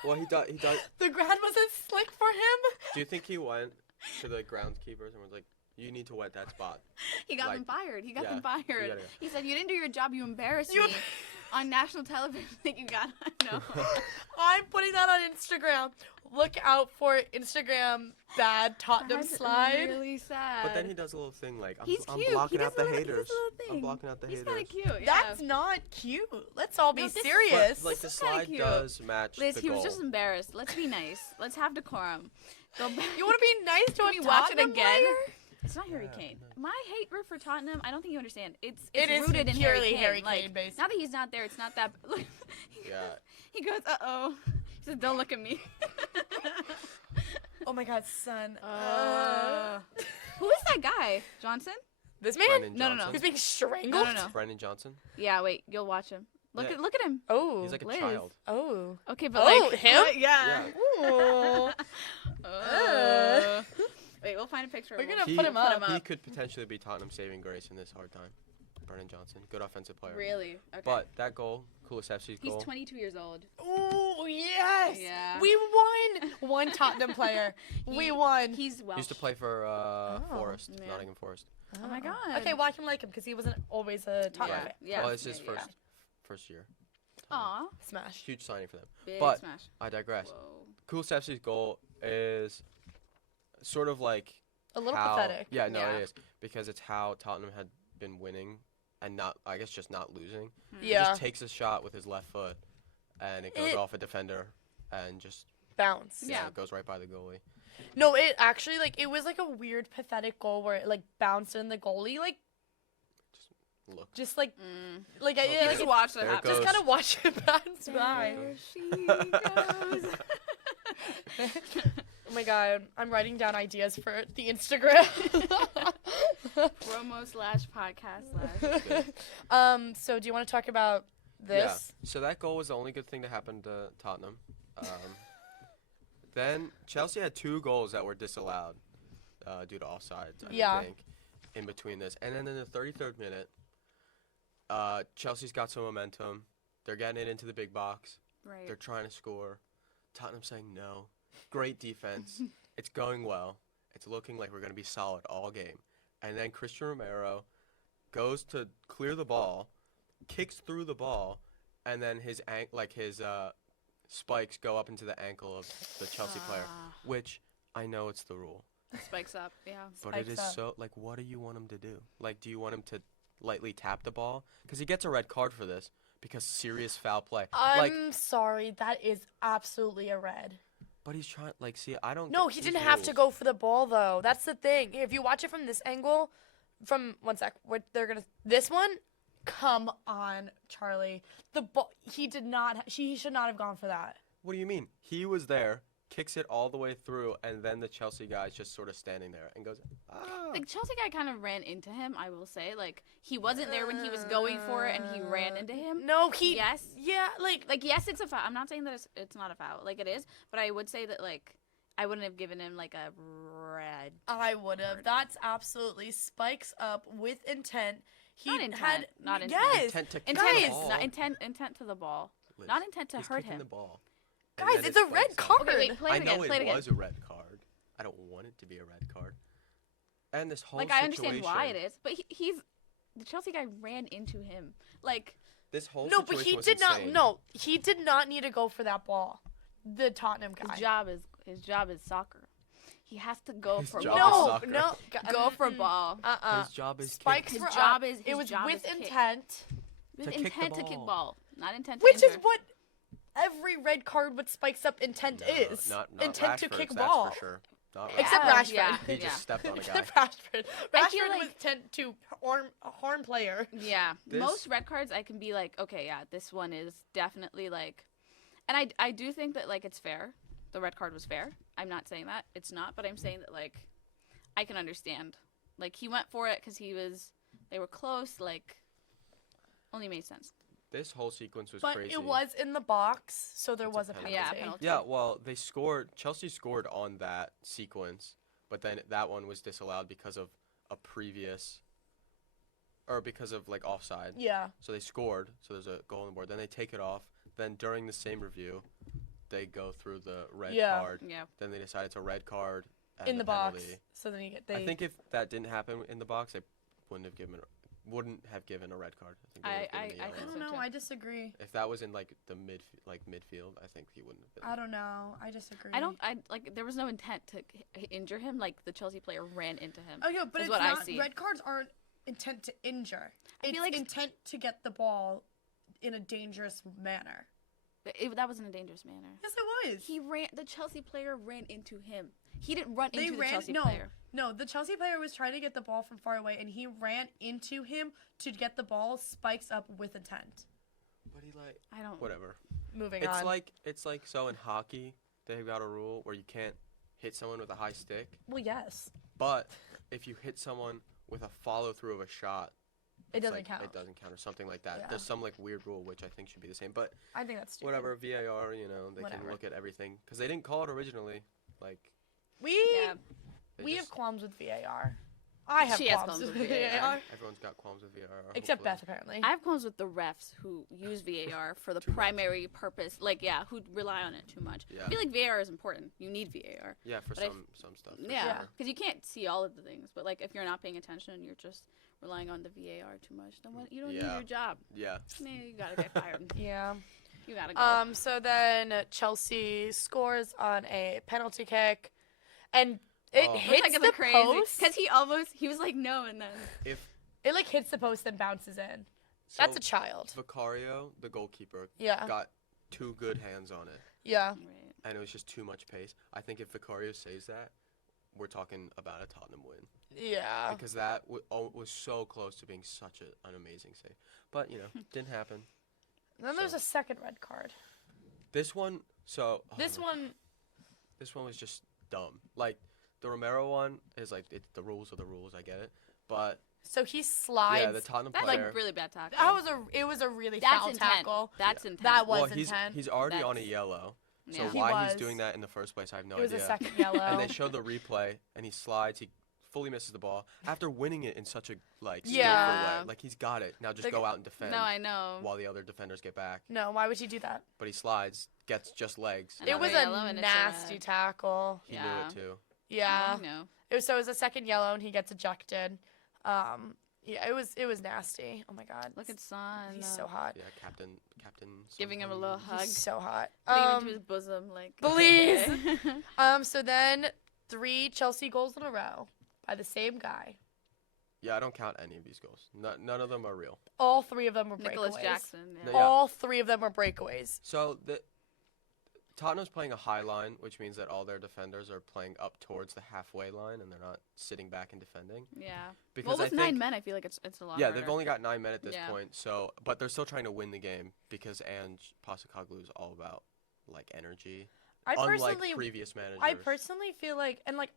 Well, he does. The ground wasn't slick for him. Do you think he went to the groundskeepers and was like, "You need to wet that spot"? He got Like, them fired. He got yeah, them fired. you gotta go. He said, "You didn't do your job. You embarrassed You- me on national television." You got no. I'm putting that on Instagram. Look out for Instagram bad Tottenham That's slide. really sad. But then he does a little thing like, He's I'm cute. He blocking does out the a little- he does haters. a little I'm thing. blocking out the He's haters." kind of cute. Yeah. That's not cute. Let's all be No, this- serious. But, like the This is kinda slide cute. does match Liz, the he goal. was just embarrassed. Let's be nice. Let's have decorum. Go back. You want to be nice to Can a we watch it Tottenham again? player? It's not Harry Yeah, Kane. no. My hate for Tottenham, I don't think you understand. It's It is rooted in purely Harry Harry Kane. Like, Kane based. now that he's not there, it's not that. Look, Yeah. He goes, uh-oh. He says, "Don't look at me." Oh my God, son. Who is that guy? Johnson? This man? Brennan No, no, no. Johnson. Who's being strangled? No, no, no. Brennan Johnson. Yeah, wait. You'll watch him. Look Yeah. at him. Oh. He's like a Liz. child. Oh. Okay, but Oh, like him? what? Yeah. Ooh. Wait, we'll find a picture. We're and gonna we'll put him up. He could potentially be Tottenham's saving grace in this hard time. Brennan Johnson, good offensive player. Really? Okay. But that goal, Kulusevski's he's goal. 22 years old. Ooh, yes. Yeah. We won. One Tottenham player. We He- won. He's Welsh. He used to play for Forest, yeah. Nottingham Forest. Oh my God. Okay, well I can like him because he wasn't always a Tottenham Yeah. fan. Yeah. Well, it's his yeah, yeah. first year. Aw. Smash. Huge signing for them. Big But- smash. I digress. Whoa. Kulusevski's goal is sort of like A little how, pathetic. Yeah, no, Yeah. it is because it's how Tottenham had been winning and not, I guess, just not losing. He Yeah. just takes a shot with his left foot, and it goes It- off a defender, and just Bounce. yeah, Yeah. it goes right by the goalie. No, it actually like it was like a weird pathetic goal where it like bounced in the goalie like Look. just like Mm. like Okay. yeah, You like just it- watch that There it happen. just goes. kind of watch it bounce by. There she goes. Oh my God, I'm writing down ideas for the Instagram. Promo/podcast/. So do you want to talk about this? Yeah. So that goal was the only good thing to happen to Tottenham. Then Chelsea had 2 goals that were disallowed due to offsides, I think, in between this. And then in the 33rd minute, Chelsea's got some momentum. They're getting it into the big box. Right. They're trying to score. Tottenham saying no. Great defense. It's going well. It's looking like we're going to be solid all game. And then Christian Romero goes to clear the ball, kicks through the ball, and then his spikes go up into the ankle of the Chelsea player, which I know it's the rule, Spikes up, yeah. but Spikes it is up. so like, what do you want him to do? Like, do you want him to lightly tap the ball? Because he gets a red card for this because serious foul play. Like, I'm sorry, that is absolutely a red. but he's trying. Like, see, I don't. No, get he these didn't have to rules. go for the ball though. That's the thing. If you watch it from this angle, from one sec, what they're gonna this one. Come on, Charlie. The ball. He did not. He should not have gone for that. What do you mean? He was there, kicks it all the way through, and then the Chelsea guy's just sort of standing there and goes, ah. The Chelsea guy kind of ran into him, I will say. Like, he wasn't there when he was going for it, and he ran into him. No, he. Yes. Yeah, like. Like, yes, it's a foul. I'm not saying that it's not a foul. Like, it is. But I would say that, like, I wouldn't have given him, like, a red. I would have. That's absolutely spikes up with intent. He Not intent, had not intent. yes, Intent to kick Intent the is ball. not intent to the ball. Liz, Not intent to he's hurt kicking him. the ball. And guys, then it's it a red spikes up. card. Okay, wait, play it I again. know Play it it again. was a red card. I don't want it to be a red card. And this whole Like, situation. I understand why it is, but he's the Chelsea guy ran into him. Like, This whole No, situation but he was did not. insane. No, he did not need to go for that ball. The Tottenham guy. his job is soccer. He has to go His for job is ball. soccer. No, Go for ball. His job is Spikes kick. His were job up. is- It his was job with is kick. intent, With To kick the intent to kick ball. ball, not intent to which is injure. what every red card with spikes up intent is. Not intent to Rashford's, kick that's ball. for sure. Not Except Rashford. Rashford. Yeah, He yeah. just stepped on a guy. Except Rashford. I feel Rashford like- was intent to harm player. Yeah, This- most red cards I can be like, okay, yeah, this one is definitely like, and I do think that like it's fair. The red card was fair. I'm not saying that it's not, but I'm saying that like I can understand. Like he went for it because they were close. Like only made sense. This whole sequence was But crazy. it was in the box, so there It's a was a penalty. penalty. Yeah, penalty. Yeah, well, they scored. Chelsea scored on that sequence, but then that one was disallowed because of a previous, or because of like offside. Yeah. So they scored. So there's a goal on the board. Then they take it off. Then during the same review, they go through the red Yeah. card. Yeah. Then they decide it's a red card and In a the box. penalty. So then you get I think if that didn't happen in the box, they wouldn't have given a red card. I think they would have given the I yellow. I think don't so know. too. I disagree. If that was in like the midfield, I think he wouldn't have been. I don't know. I disagree. I like there was no intent to injure him. Like the Chelsea player ran into him. Okay, but is it's what I not. see. Red cards aren't intent to injure. I It's feel like intent to get the ball in a dangerous manner. that wasn't a dangerous manner. Yes, it was. The Chelsea player ran into him. He didn't run They into ran. the Chelsea No, player. no. The Chelsea player was trying to get the ball from far away, and he ran into him to get the ball. Spikes up with intent. But he like I don't. whatever. Moving It's on. like so in hockey they've got a rule where you can't hit someone with a high stick, Well, yes. but if you hit someone with a follow through of a shot, It it's doesn't like, count. It doesn't count or something like that. Yeah. There's some like weird rule which I think should be the same, but I think that's stupid. whatever. VAR, they Whatever. can look at everything because they didn't call it originally. Like We Yeah. they we have just- qualms with VAR. I have She has qualms with qualms with VAR. VAR. everyone's got qualms with VAR. Except hopefully. Beth, apparently. I have qualms with the refs who use VAR for the Too much. primary purpose. Like, yeah, who rely on it too much. Yeah. I feel like VAR is important. You need VAR. Yeah, for but I- some stuff. for Yeah, sure. because you can't see all of the things. But like, if you're not paying attention and you're just relying on the VAR too much, then what? You don't Yeah. do your job. Yeah. Man, you gotta get fired. yeah. You gotta go. So then Chelsea scores on a penalty kick, and it Oh. hits Like, the crazy. post. Because he was like, no, and then. If It like hits the post and bounces in. so That's a child. Vicario, the goalkeeper, Yeah. got two good hands on it. Yeah. Right. And it was just too much pace. I think if Vicario saves that, we're talking about a Tottenham win Yeah. because that was so close to being such an amazing save. But didn't happen. Then there's So- a second red card. This one, so This one, this one was just dumb. Like the Romero one is like the rules are the rules. I get it, but so he slides. yeah, the Tottenham That's player. like really bad tackle. it was a really That's foul intent. tackle. That's intent. That was well, intent. he's already on a That's- yellow. So Yeah. He why was. he's doing that in the first place, I have no It was idea. a second yellow. And they show the replay, and he slides. He fully misses the ball after winning it in such a skillful Yeah. way. Like he's got it now. Just The- go out and defend No, I know. while the other defenders get back. No, why would he do that? But he slides, gets just legs. Another It was yellow a and it's a nasty red. tackle. He Yeah. knew it too. Yeah. I know. So it was a second yellow, and he gets ejected. Yeah, it was nasty. Oh my god. Look at Son. He's so hot. Yeah, Captain. Giving him a little hug. He's so hot. Putting him into his bosom, like. Please. okay. So then 3 Chelsea goals in a row by the same guy. Yeah, I don't count any of these goals. None of them are real. All 3 of them were Nicholas breakaways. Jackson. No, Yeah. yeah. All 3 of them were breakaways. So Tottenham's playing a high line, which means that all their defenders are playing up towards the halfway line, and they're not sitting back and defending. Yeah. Because Well, with 9 men, I feel like it's a lot. yeah, harder. they've only got 9 men at this Yeah. point. So, but they're still trying to win the game because Ange Postecoglou is all about like energy, unlike previous managers. I personally feel like, and like,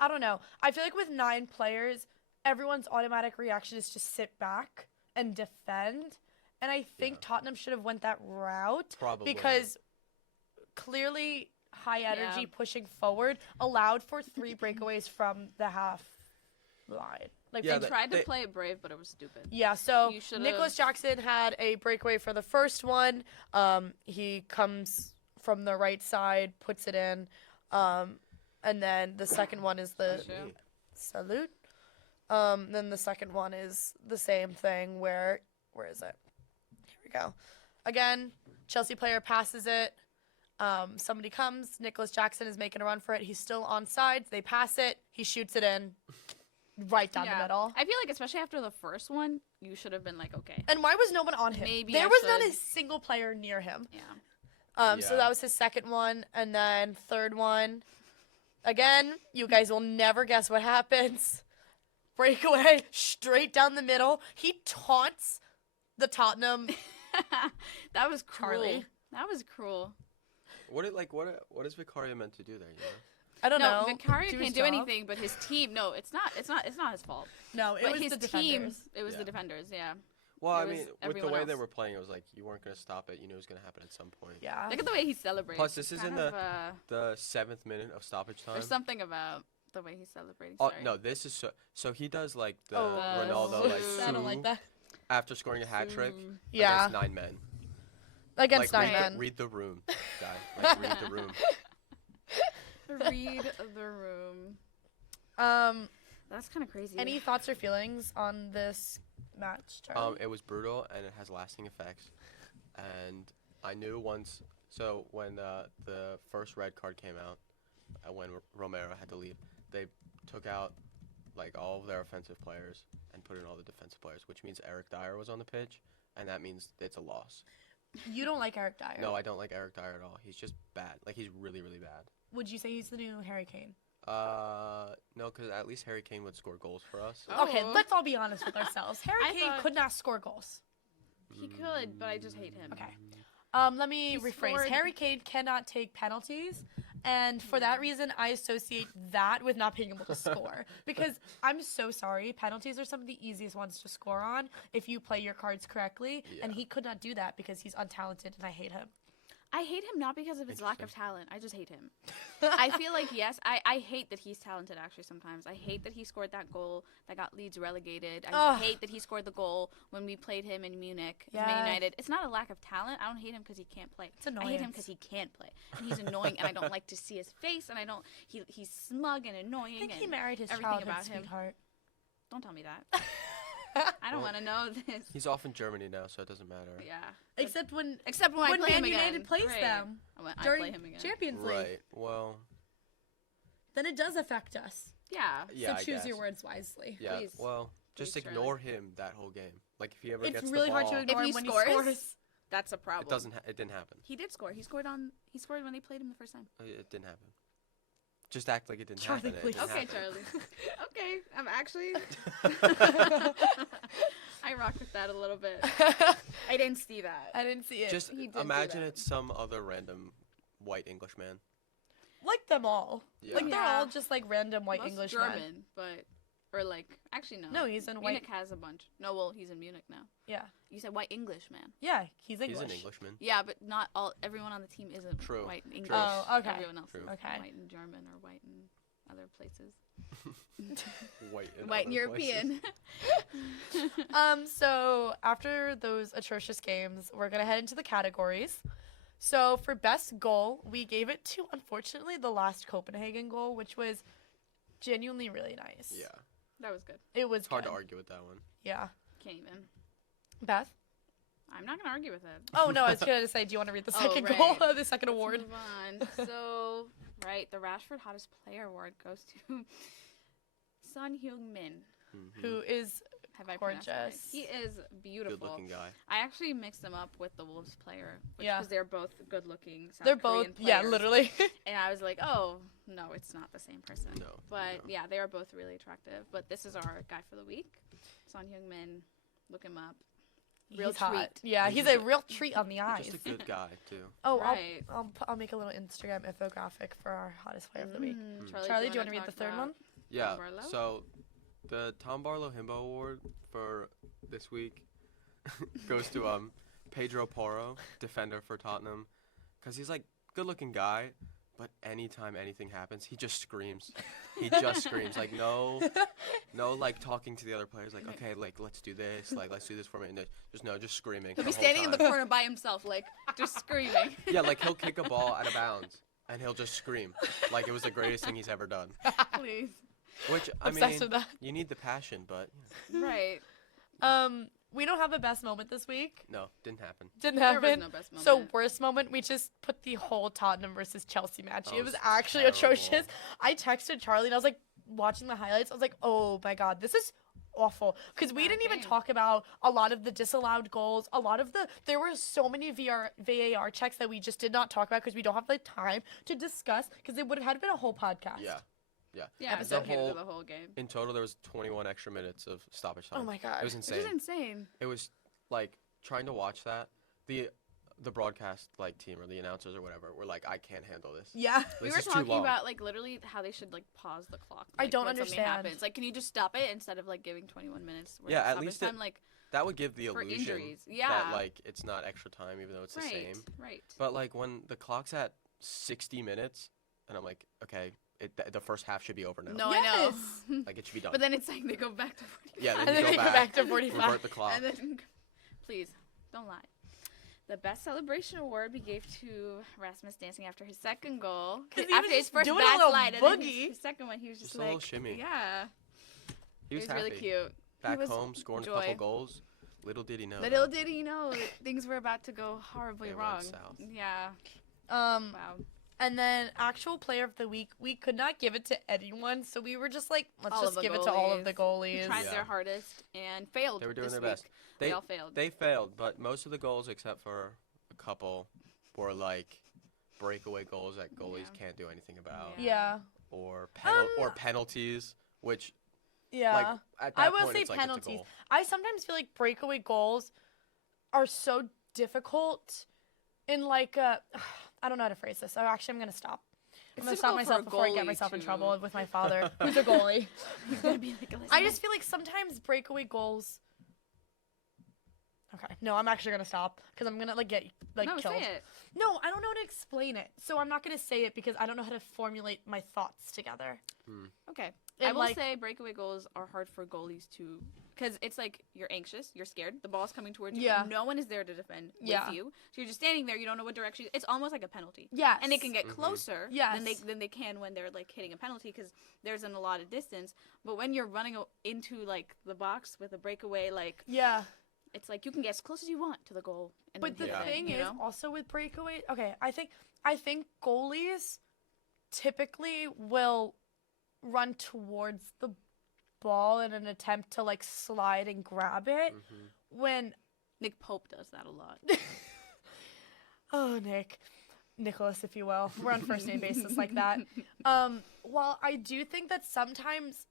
I don't know. I feel like with 9 players, everyone's automatic reaction is to sit back and defend. And I think Yeah. Tottenham should have went that route Probably because clearly high energy Yeah. pushing forward allowed for 3 breakaways from the half line. Like Yeah, from- They tried to they- play it brave, but it was stupid. yeah, so You should've- Nicholas Jackson had a breakaway for the first one. He comes from the right side, puts it in. And then the second one is the Sure. salute. Then the second one is the same thing where is it? Here we go. Again, Chelsea player passes it. Somebody comes. Nicholas Jackson is making a run for it. He's still on sides. They pass it. He shoots it in right down the middle. I feel like especially after the first one, you should have been like, okay. And why was no one on him? Maybe there I was not a should- single player near him. Yeah. So Yeah. that was his second one, and then third one. Again, you guys will never guess what happens. Breakaway straight down the middle. He taunts the Tottenham. That was cruel. Charlie. That was cruel. what is Vicaria meant to do there? You know? I don't know. Vicario Do can't his do job. anything, but his team. No, it's not his fault. No, it But was his the team. defenders. It was Yeah. the defenders. Yeah. Well, It I was mean, with the everyone way they else. were playing, it was like you weren't gonna stop it. You knew it was gonna happen at some point. Yeah. Look at the way he celebrates. Plus, this It's is in kind of, the 7th minute of stoppage time. There's something about the way he's celebrating. Oh Sorry. no, this is so he does like the Oh, Ronaldo like Sue. I don't like that. after scoring a hat trick Yeah. against 9 men. Against like 9 men. read the room, guy. Like read the room. Read the room. That's kind of crazy. Any thoughts or feelings on this match, Charlie? It was brutal and it has lasting effects. And I knew once. So when the first red card came out, when Romero had to leave, they took out like all of their offensive players and put in all the defensive players, which means Eric Dyer was on the pitch, and that means it's a loss. You don't like Eric Dyer. No, I don't like Eric Dyer at all. He's just bad. Like he's really, really bad. Would you say he's the new Harry Kane? No, because at least Harry Kane would score goals for us. Oh. Okay, let's all be honest with ourselves. Harry I Kane thought- could not score goals. He could, but I just hate him. Okay. Let me He rephrase. scored- Harry Kane cannot take penalties, and for that reason, I associate that with not being able to score. Because I'm so sorry, penalties are some of the easiest ones to score on if you play your cards correctly, and Yeah. he could not do that because he's untalented, and I hate him. I hate him not because of his lack of talent. I just hate him. I feel like, yes, I hate that he's talented, actually, sometimes. I hate that he scored that goal that got Leeds relegated. I Ugh. hate that he scored the goal when we played him in Munich, as Man Yes. United. It's not a lack of talent. I don't hate him because he can't play. It's I hate him annoyance. because he can't play. And he's annoying, and I don't like to see his face, and I don't, he's smug and annoying. I think he and married his everything childhood about him. sweetheart. Don't tell me that. I don't Well, want to know this. He's off in Germany now, so it doesn't matter. Yeah. Except when Except when I when play him Man again. United plays Great. them I during play him again. Champions League, Right. Well. then it does affect us. Yeah. Yeah. so I choose your guess. words wisely. Yeah. Please. Well, just Please, Charlie. ignore him that whole game. Like if he ever It's gets really the hard ball, to ignore he him when scores? he scores. That's a problem. it doesn't. It didn't happen. He did score. He scored when they played him the first time. It didn't happen. Just act like it didn't Charlie, happen. It please. didn't Okay, happen. Charlie. Okay, I'm actually. I rocked with that a little bit. I didn't see that. I didn't see it. Just He did do imagine that. it's some other random white English man. like them all. Yeah. Like they're Yeah. all just like random white Most English German, men. but or like actually no. No, he's in white. Munich has a bunch. No, well, he's in Munich now. Yeah, You said white English man. yeah, he's English. He's an Englishman. Yeah, but not all. Everyone on the team isn't True. white English. Oh, okay. Everyone else True. is Okay. white and German or white in other places. White. in White and other places. European. So after those atrocious games, we're gonna head into the categories. So for best goal, we gave it to unfortunately the last Copenhagen goal, which was genuinely really nice. Yeah. That was good. It was It's hard good. to argue with that one. Yeah. Can't even. Beth? I'm not gonna argue with it. Oh, no, I was going to say, do you want to read the Oh, second right. goal, the second Let's award? move on. So, right, the Rashford Hottest Player Award goes to Son Heung-min. Mhm. Who is Have I pronounced it right? gorgeous. He is beautiful. Good-looking guy. I actually mixed them up with the Wolves player, Yeah. because they're both good-looking South They're Korean both, yeah, players. literally. And I was like, oh, no, it's not the same person. No. But no. yeah, they are both really attractive. But this is our guy for the week, Son Heung-min. Look him up. Real He's hot. treat. Yeah, He's he's just a real treat on the eyes. Just a good guy too. Oh, Right. I'll make a little Instagram infographic for our hottest player of the week. Mm. Charlie, do you want to read the third talk one? about Yeah. Barlow? So, the Tom Barlow Himbo Award for this week goes to Pedro Porro, defender for Tottenham, because he's like good-looking guy, but anytime anything happens, he just screams. He just screams. Like no, like talking to the other players. Like okay, like let's do this. Like let's do this for me. And just screaming. He'll the be whole standing in the time. corner by himself, like, just screaming. Yeah, like he'll kick a ball out of bounds and he'll just scream like it was the greatest thing he's ever done. Please. Which I Obsessed mean, with that. you need the passion, but Right. We don't have a best moment this week. no, didn't happen. Didn't There happen. was no best moment. So worst moment, we just put the whole Tottenham versus Chelsea match. That It was was actually terrible. atrocious. I texted Charlie and I was like watching the highlights. I was like, oh my god, this is awful. Because we Bad didn't even game. talk about a lot of the disallowed goals. There were so many VAR checks that we just did not talk about because we don't have the time to discuss. Because it would have had been a whole podcast. Yeah. yeah, episode. dedicated to the whole game. In total, there was 21 extra minutes of stoppage time. Oh my god. It was Which insane. is insane. It was like trying to watch that. The broadcast like team or the announcers or whatever were like, I can't handle this. Yeah. We This were is too talking long. about like literally how they should like pause the clock. I Like, don't when something understand. happens. Like, can you just stop it instead of like giving 21 minutes? Worth Yeah, of at stoppage least time? Like That would give the for illusion injuries. that Yeah. like it's not extra time even though it's the right. same. Right. But like when the clock's at 60 minutes and I'm like, okay, the first half should be over now. No, Yes. I know. Like it should be done. But then it's like they go back to 45. yeah, And then then you they go go back back, to 45. revert the clock. And then, please, don't lie. The best celebration award we gave to Rasmus dancing after his second goal. 'Cause he After was his just first doing a little backslide, and then boogie. his second one, he was just Just a like, little shimmy. yeah, He was it was happy. really cute. Back was home, scoring joy. a couple goals. Little did he know. Little did he know that things were about to go horribly They went wrong. south. Yeah. Wow. And And then actual player of the week, we could not give it to anyone, so we were just like, let's All of just the give it to all of the goalies. goalies. Tried Yeah. their hardest and failed. They were doing this their week. best. They They all failed. They failed, but most of the goals, except for a couple, were like breakaway goals that goalies Yeah. can't do anything about, Yeah. or Um, penalties, which Yeah. like at that I will point, say it's like it's a penalties. goal. I sometimes feel like breakaway goals are so difficult in like I don't know how to phrase this. So actually I'm gonna stop. I'm gonna stop myself before I get myself in trouble with my father, who's a goalie. He's gonna be like, I just feel like sometimes breakaway goals. Okay, no, I'm actually gonna stop because I'm gonna like get like no, killed. say it. No, I don't know how to explain it, so I'm not gonna say it because I don't know how to formulate my thoughts together. Okay. And, I will like- say breakaway goals are hard for goalies to, because it's like you're anxious, you're scared, the ball's coming towards you, Yeah. no one is there to defend Yeah. with you, so you're just standing there, you don't know what direction. It's almost like a penalty. Yes. And they can get Mhm. closer Yes. than they can when they're like hitting a penalty because there's an allotted distance. But when you're running into like the box with a breakaway, like Yeah. it's like you can get as close as you want to the goal. And But the then hit it, thing you is, know? also with breakaway, okay, I think goalies typically will run towards the ball in an attempt to like slide and grab it Mhm. when Nick Pope does that a lot. oh Nicholas, if you will, we're on first name basis like that. While I do think that sometimes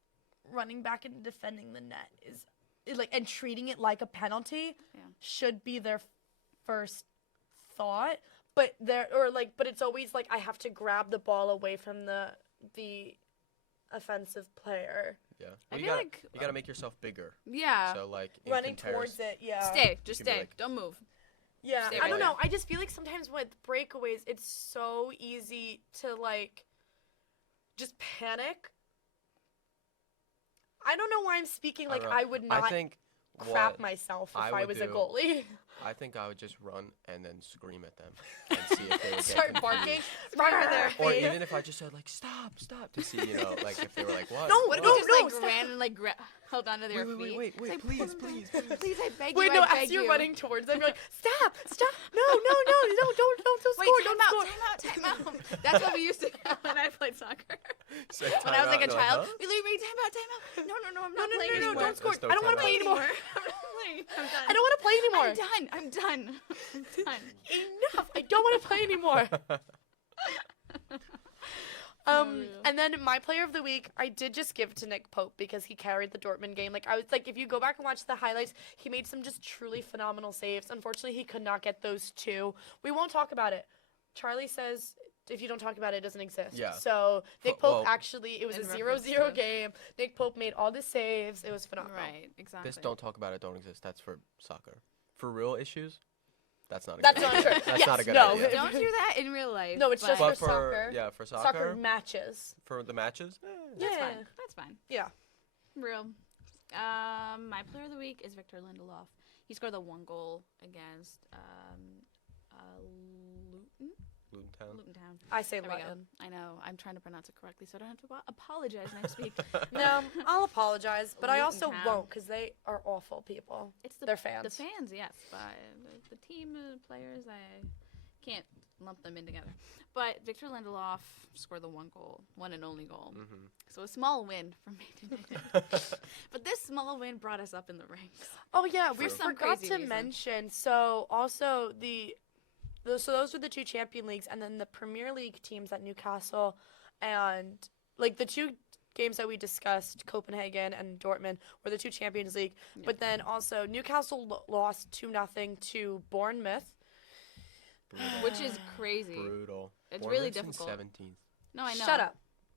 running back and defending the net is like and treating it like a penalty Yeah. should be their first thought, but it's always like I have to grab the ball away from the offensive player. Yeah. I Well, you feel gotta like you gotta make yourself bigger. Yeah. So like in Running comparis- towards it, yeah. Stay. Just You'd be stay. like- Don't move. Yeah, Stay I right don't there. know. I just feel like sometimes with breakaways, it's so easy to like just panic. I don't know why I'm speaking like don't know. I would not. I think crap What myself if I I would was a do- goalie. I think I would just run and then scream at them and see if they would get Start confused. barking right in their Or face. even if I just said like stop to see, like if they were like what? No, what? no, just no, like stop. ran and like held onto their Wait, feet. wait, It's like, please, pull them please, back. please. Please, I beg Wait, you, no, I beg as you're you. running towards them, you're like, stop, no, don't Wait, score, time don't out, score. time out. That's what we used to do when I played soccer. Say When I was like a timeout, and they're child, huh? believe me, time out. No, I'm No, not playing no, anymore. don't score. Let's no I don't want to timeout. play anymore. I'm not playing. I'm done. I don't want to play anymore. I'm done. I'm done. Enough. I don't want to play anymore. And then my player of the week, I did just give to Nick Pope because he carried the Dortmund game. Like I was like, if you go back and watch the highlights, he made some just truly phenomenal saves. Unfortunately, he could not get those two. We won't talk about it. Charlie says if you don't talk about it, it doesn't exist. Yeah. So Nick Well, Pope actually, it was a in reference 0-0 to- game. Nick Pope made all the saves. It was phenomenal. Right, exactly. This don't talk about it don't exist. That's for soccer. For real issues, that's not a That's good not idea. true. That's Yes, not a good no. idea. Don't do that in real life. No, it's just But for soccer. Yeah, for Soccer soccer, matches. for the matches. That's Yeah. fine. That's fine. Yeah. Real. My player of the week is Victor Lindelof. He scored the one goal against Luton Town. I say There we go. Latin. I know. I'm trying to pronounce it correctly, so I don't have to apologize next week. No, I'll apologize, but I Luton also Town. won't because they are awful people. It's the They're fans. The fans, yes, but the team players, I can't lump them in together. But Victor Lindelof scored the one and only goal. Mm-hmm. So a small win for Man United. But this small win brought us up in the ranks. Oh yeah, we For some forgot crazy to reason. mention. So also so those were the two champion leagues, and then the Premier League teams at Newcastle, and like the two games that we discussed, Copenhagen and Dortmund, were the two Champions League. Yeah. But then also Newcastle lost 2-0 to Bournemouth. Which is crazy. Brutal. It's really Bournemouth's in difficult. 17th. No, I know. Shut up.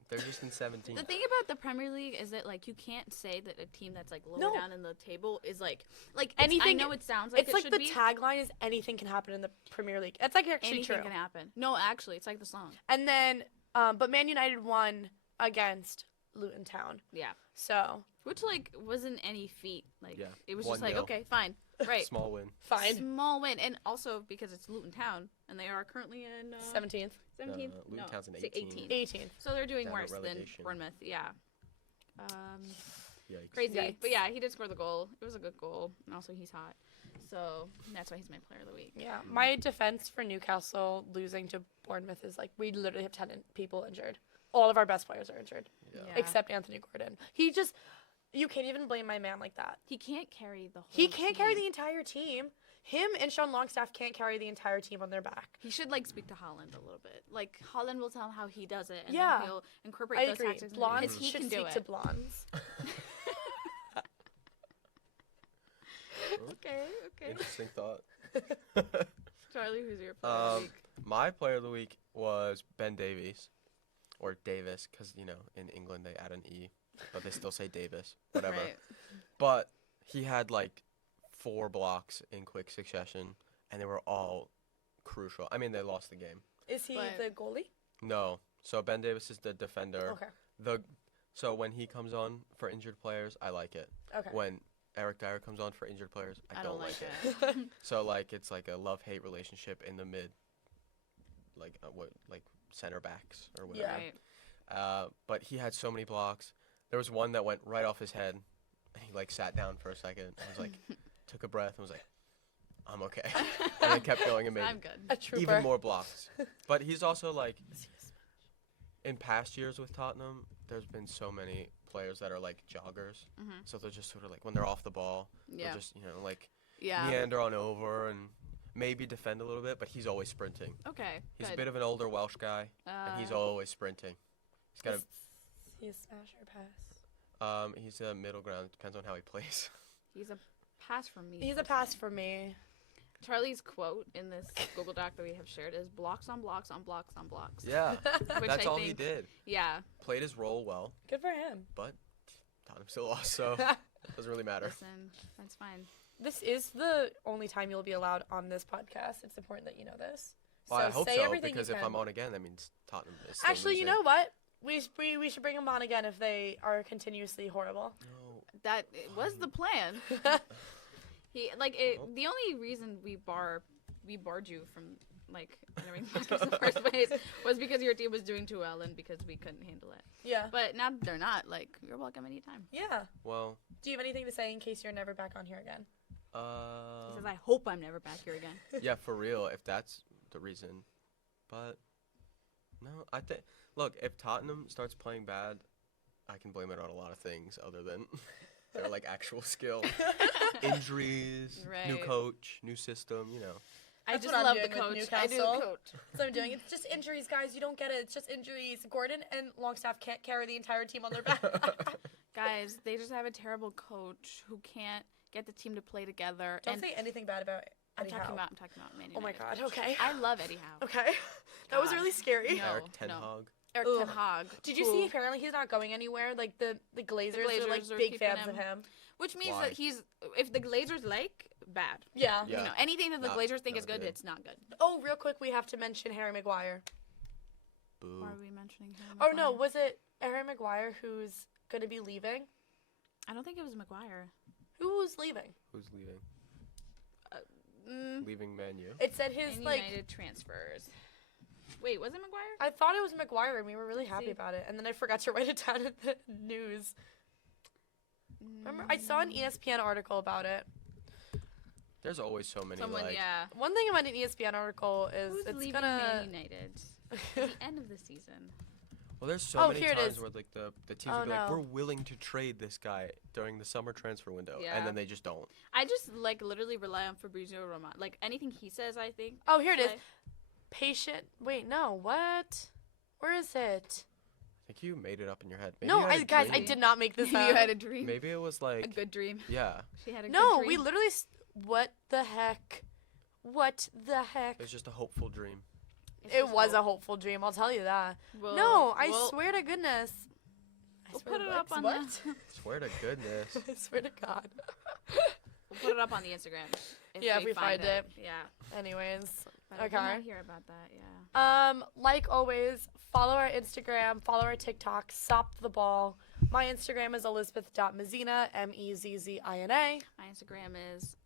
They're just in 17th. The thing about the Premier League is that like you can't say that a team that's like lower No. down in the table is like I Anything- know it sounds like It's it like should the be. tagline is anything can happen in the Premier League. That's like actually Anything true. can happen. No, actually, it's like the song. And then, but Man United won against Luton Town. Yeah. So Which like wasn't any feat. Like Yeah. it was just like 1-0. okay, fine, right. Small win. fine. Small win, and also because it's Luton Town, and they are currently in 17th, 17th. Luton Town's in 18th. 18th. So they're doing Down at worse than relegation. Bournemouth. Yeah. Yikes. Crazy. Yikes. But yeah, he did score the goal. It was a good goal, and also he's hot. So that's why he's my player of the week. Yeah. My defense for Newcastle losing to Bournemouth is like we literally have 10 people injured. All of our best players are injured, Yeah. Yeah. except Anthony Gordon. You can't even blame my man like that. He can't carry the whole. He can't carry team. the entire team. Him and Sean Longstaff can't carry the entire team on their back. He should like speak to Holland a little bit. Like Holland will tell him how he does it, and Yeah. then he'll incorporate I those agree. tactics. in it, Blondes because he should can do speak it. to blondes. Okay. Interesting thought. Charlie, who's your player of the week? My player of the week was Ben Davies, or Davis, because in England they add an E, but they still say Davis. Whatever. Right. But he had like 4 blocks in quick succession, and they were all crucial. I mean, they lost the game. Is he But- the goalie? No. So Ben Davis is the defender. Okay. So when he comes on for injured players, I like it. Okay. When Eric Dyer comes on for injured players, I don't like it. it. So like it's like a love-hate relationship in the mid, like center backs or whatever. Yeah. But he had so many blocks. There was one that went right off his head, and he like sat down for a second. And was like, took a breath, and was like, "I'm okay," and then kept going and made I'm good. A trooper. even more blocks. But he's also like, in past years with Tottenham, there's been so many players that are like joggers. Mhm. So they're just sort of like when they're off the ball, Yeah. they'll just like Yeah. meander on over and maybe defend a little bit, but he's always sprinting. Okay. He's good. a bit of an older Welsh guy, and he's always sprinting. He's got Is he a smash or pass? he's a middle ground. It depends on how he plays. He's a pass from me. He's a pass for me. Charlie's quote in this Google Doc that we have shared is blocks on blocks on blocks on blocks. Yeah, Which that's I all think, he did. Yeah. Played his role well, Good for him. but Tottenham still lost, so it doesn't really matter. Listen, that's fine. This is the only time you'll be allowed on this podcast. It's important that you know this. Well, I hope say so, everything because you if can. I'm on again, that means Tottenham is still Actually, you losing. know what? We should bring them on again if they are continuously horrible. No, That it was the plan. He the only reason we barred you from entering the podcast in the first place was because your team was doing too well and because we couldn't handle it. Yeah. But now they're not. You're welcome anytime. Yeah. Well, Do you have anything to say in case you're never back on here again? He says, I hope I'm never back here again. yeah, for real, if that's the reason. But no, I think look, if Tottenham starts playing bad, I can blame it on a lot of things other than their actual skill. Injuries, new Right. coach, new system, you know. I That's just what I'm love doing the with coach. I do Newcastle. coach. That's what I'm doing. It's just injuries, guys. You don't get it. It's just injuries. Gordon and Longstaff can't carry the entire team on their back. Guys, they just have a terrible coach who can't get the team to play together. Don't and say anything bad about I'm Eddie talking Howe. about Man Oh my United God. coach. Okay. I love Eddie Howe. Okay. That was God. really scary. No, Eric Ten no. Hag. Eric Ugh. Ten Hag. Did you who- see? Apparently, he's not going anywhere. The Glazers are Glazers are big keeping fans him. of him. Which means Why? that if the Glazers bad. Yeah. Yeah. You know, anything that the Not- Glazers think not is good, good. it's not good. Oh, real quick, we have to mention Harry Maguire. Boo. Why are we mentioning him? Oh no, was it Harry Maguire who's going to be leaving? I don't think it was Maguire. Who's leaving? Who's leaving? Mm, Leaving Man U? It said his Man United transfers. Wait, was it Maguire? I thought it was Maguire, and we were really Let's happy see. about it. And then I forgot to write it down in the news. Remember, I saw an ESPN article about it. There's always so many Someone, yeah. One thing about an ESPN article is Who's it's leaving gonna. Man United at the end of the season? Well, there's so Oh, many here it times is. where the teams Oh, will be like, no. we're willing to trade this guy during the summer transfer window, Yeah. and then they just don't. I just literally rely on Fabrizio Romano. Anything he says, I think. Oh, here it is. Like, Patient. Wait, no. What? Where is it? I think you made it up in your head. Maybe No, you had a guys, I dream. did not make this Maybe up. you had a dream. Maybe it was A like, good dream. yeah, She had a No, good dream. we literally. What the heck? What the heck? it was just a hopeful dream. It's It just was a hope. hopeful dream. I'll tell you that. Well, No, I well, swear to goodness. I We'll swear put to it up on what? Swear to goodness. I swear to God. We'll put it up on the Instagram. Yeah, if we find it. Yeah. Anyways, But I did Okay. not hear about that. Yeah. like always, follow our Instagram, follow our TikTok, Stop the Ball. My Instagram is elizabeth.mezzina, Mezzina. My Instagram is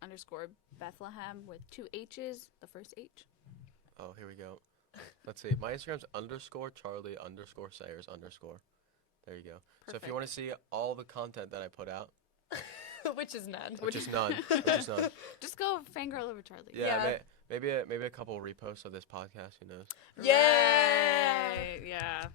_Bethlehem with 2 H's. The first H. Oh, here we go. Let's see. My Instagram's _Charlie_Sayers_. There you go. So if you want to see all the content that I put out, Which is none. which is none, Just go fangirl over Charlie. yeah, maybe a couple reposts of this podcast. Who knows? Yeah. Right, yeah.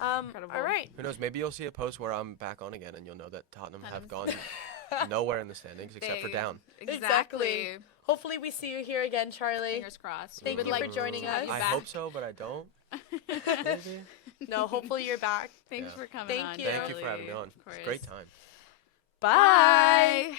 Incredible. All right. Who knows? Maybe you'll see a post where I'm back on again, and you'll know that Tottenham have gone Tottenham's- nowhere in the standings except for They- down. Exactly. Hopefully we see you here again, Charlie. Fingers crossed. Thank We would you for like joining to have us. you I back. hope so, but I don't. Maybe. No, hopefully you're back. Thanks Yeah. for coming Thank on. you. Thank you for having me Charlie. on. Of It's a great course. time. Bye. Bye.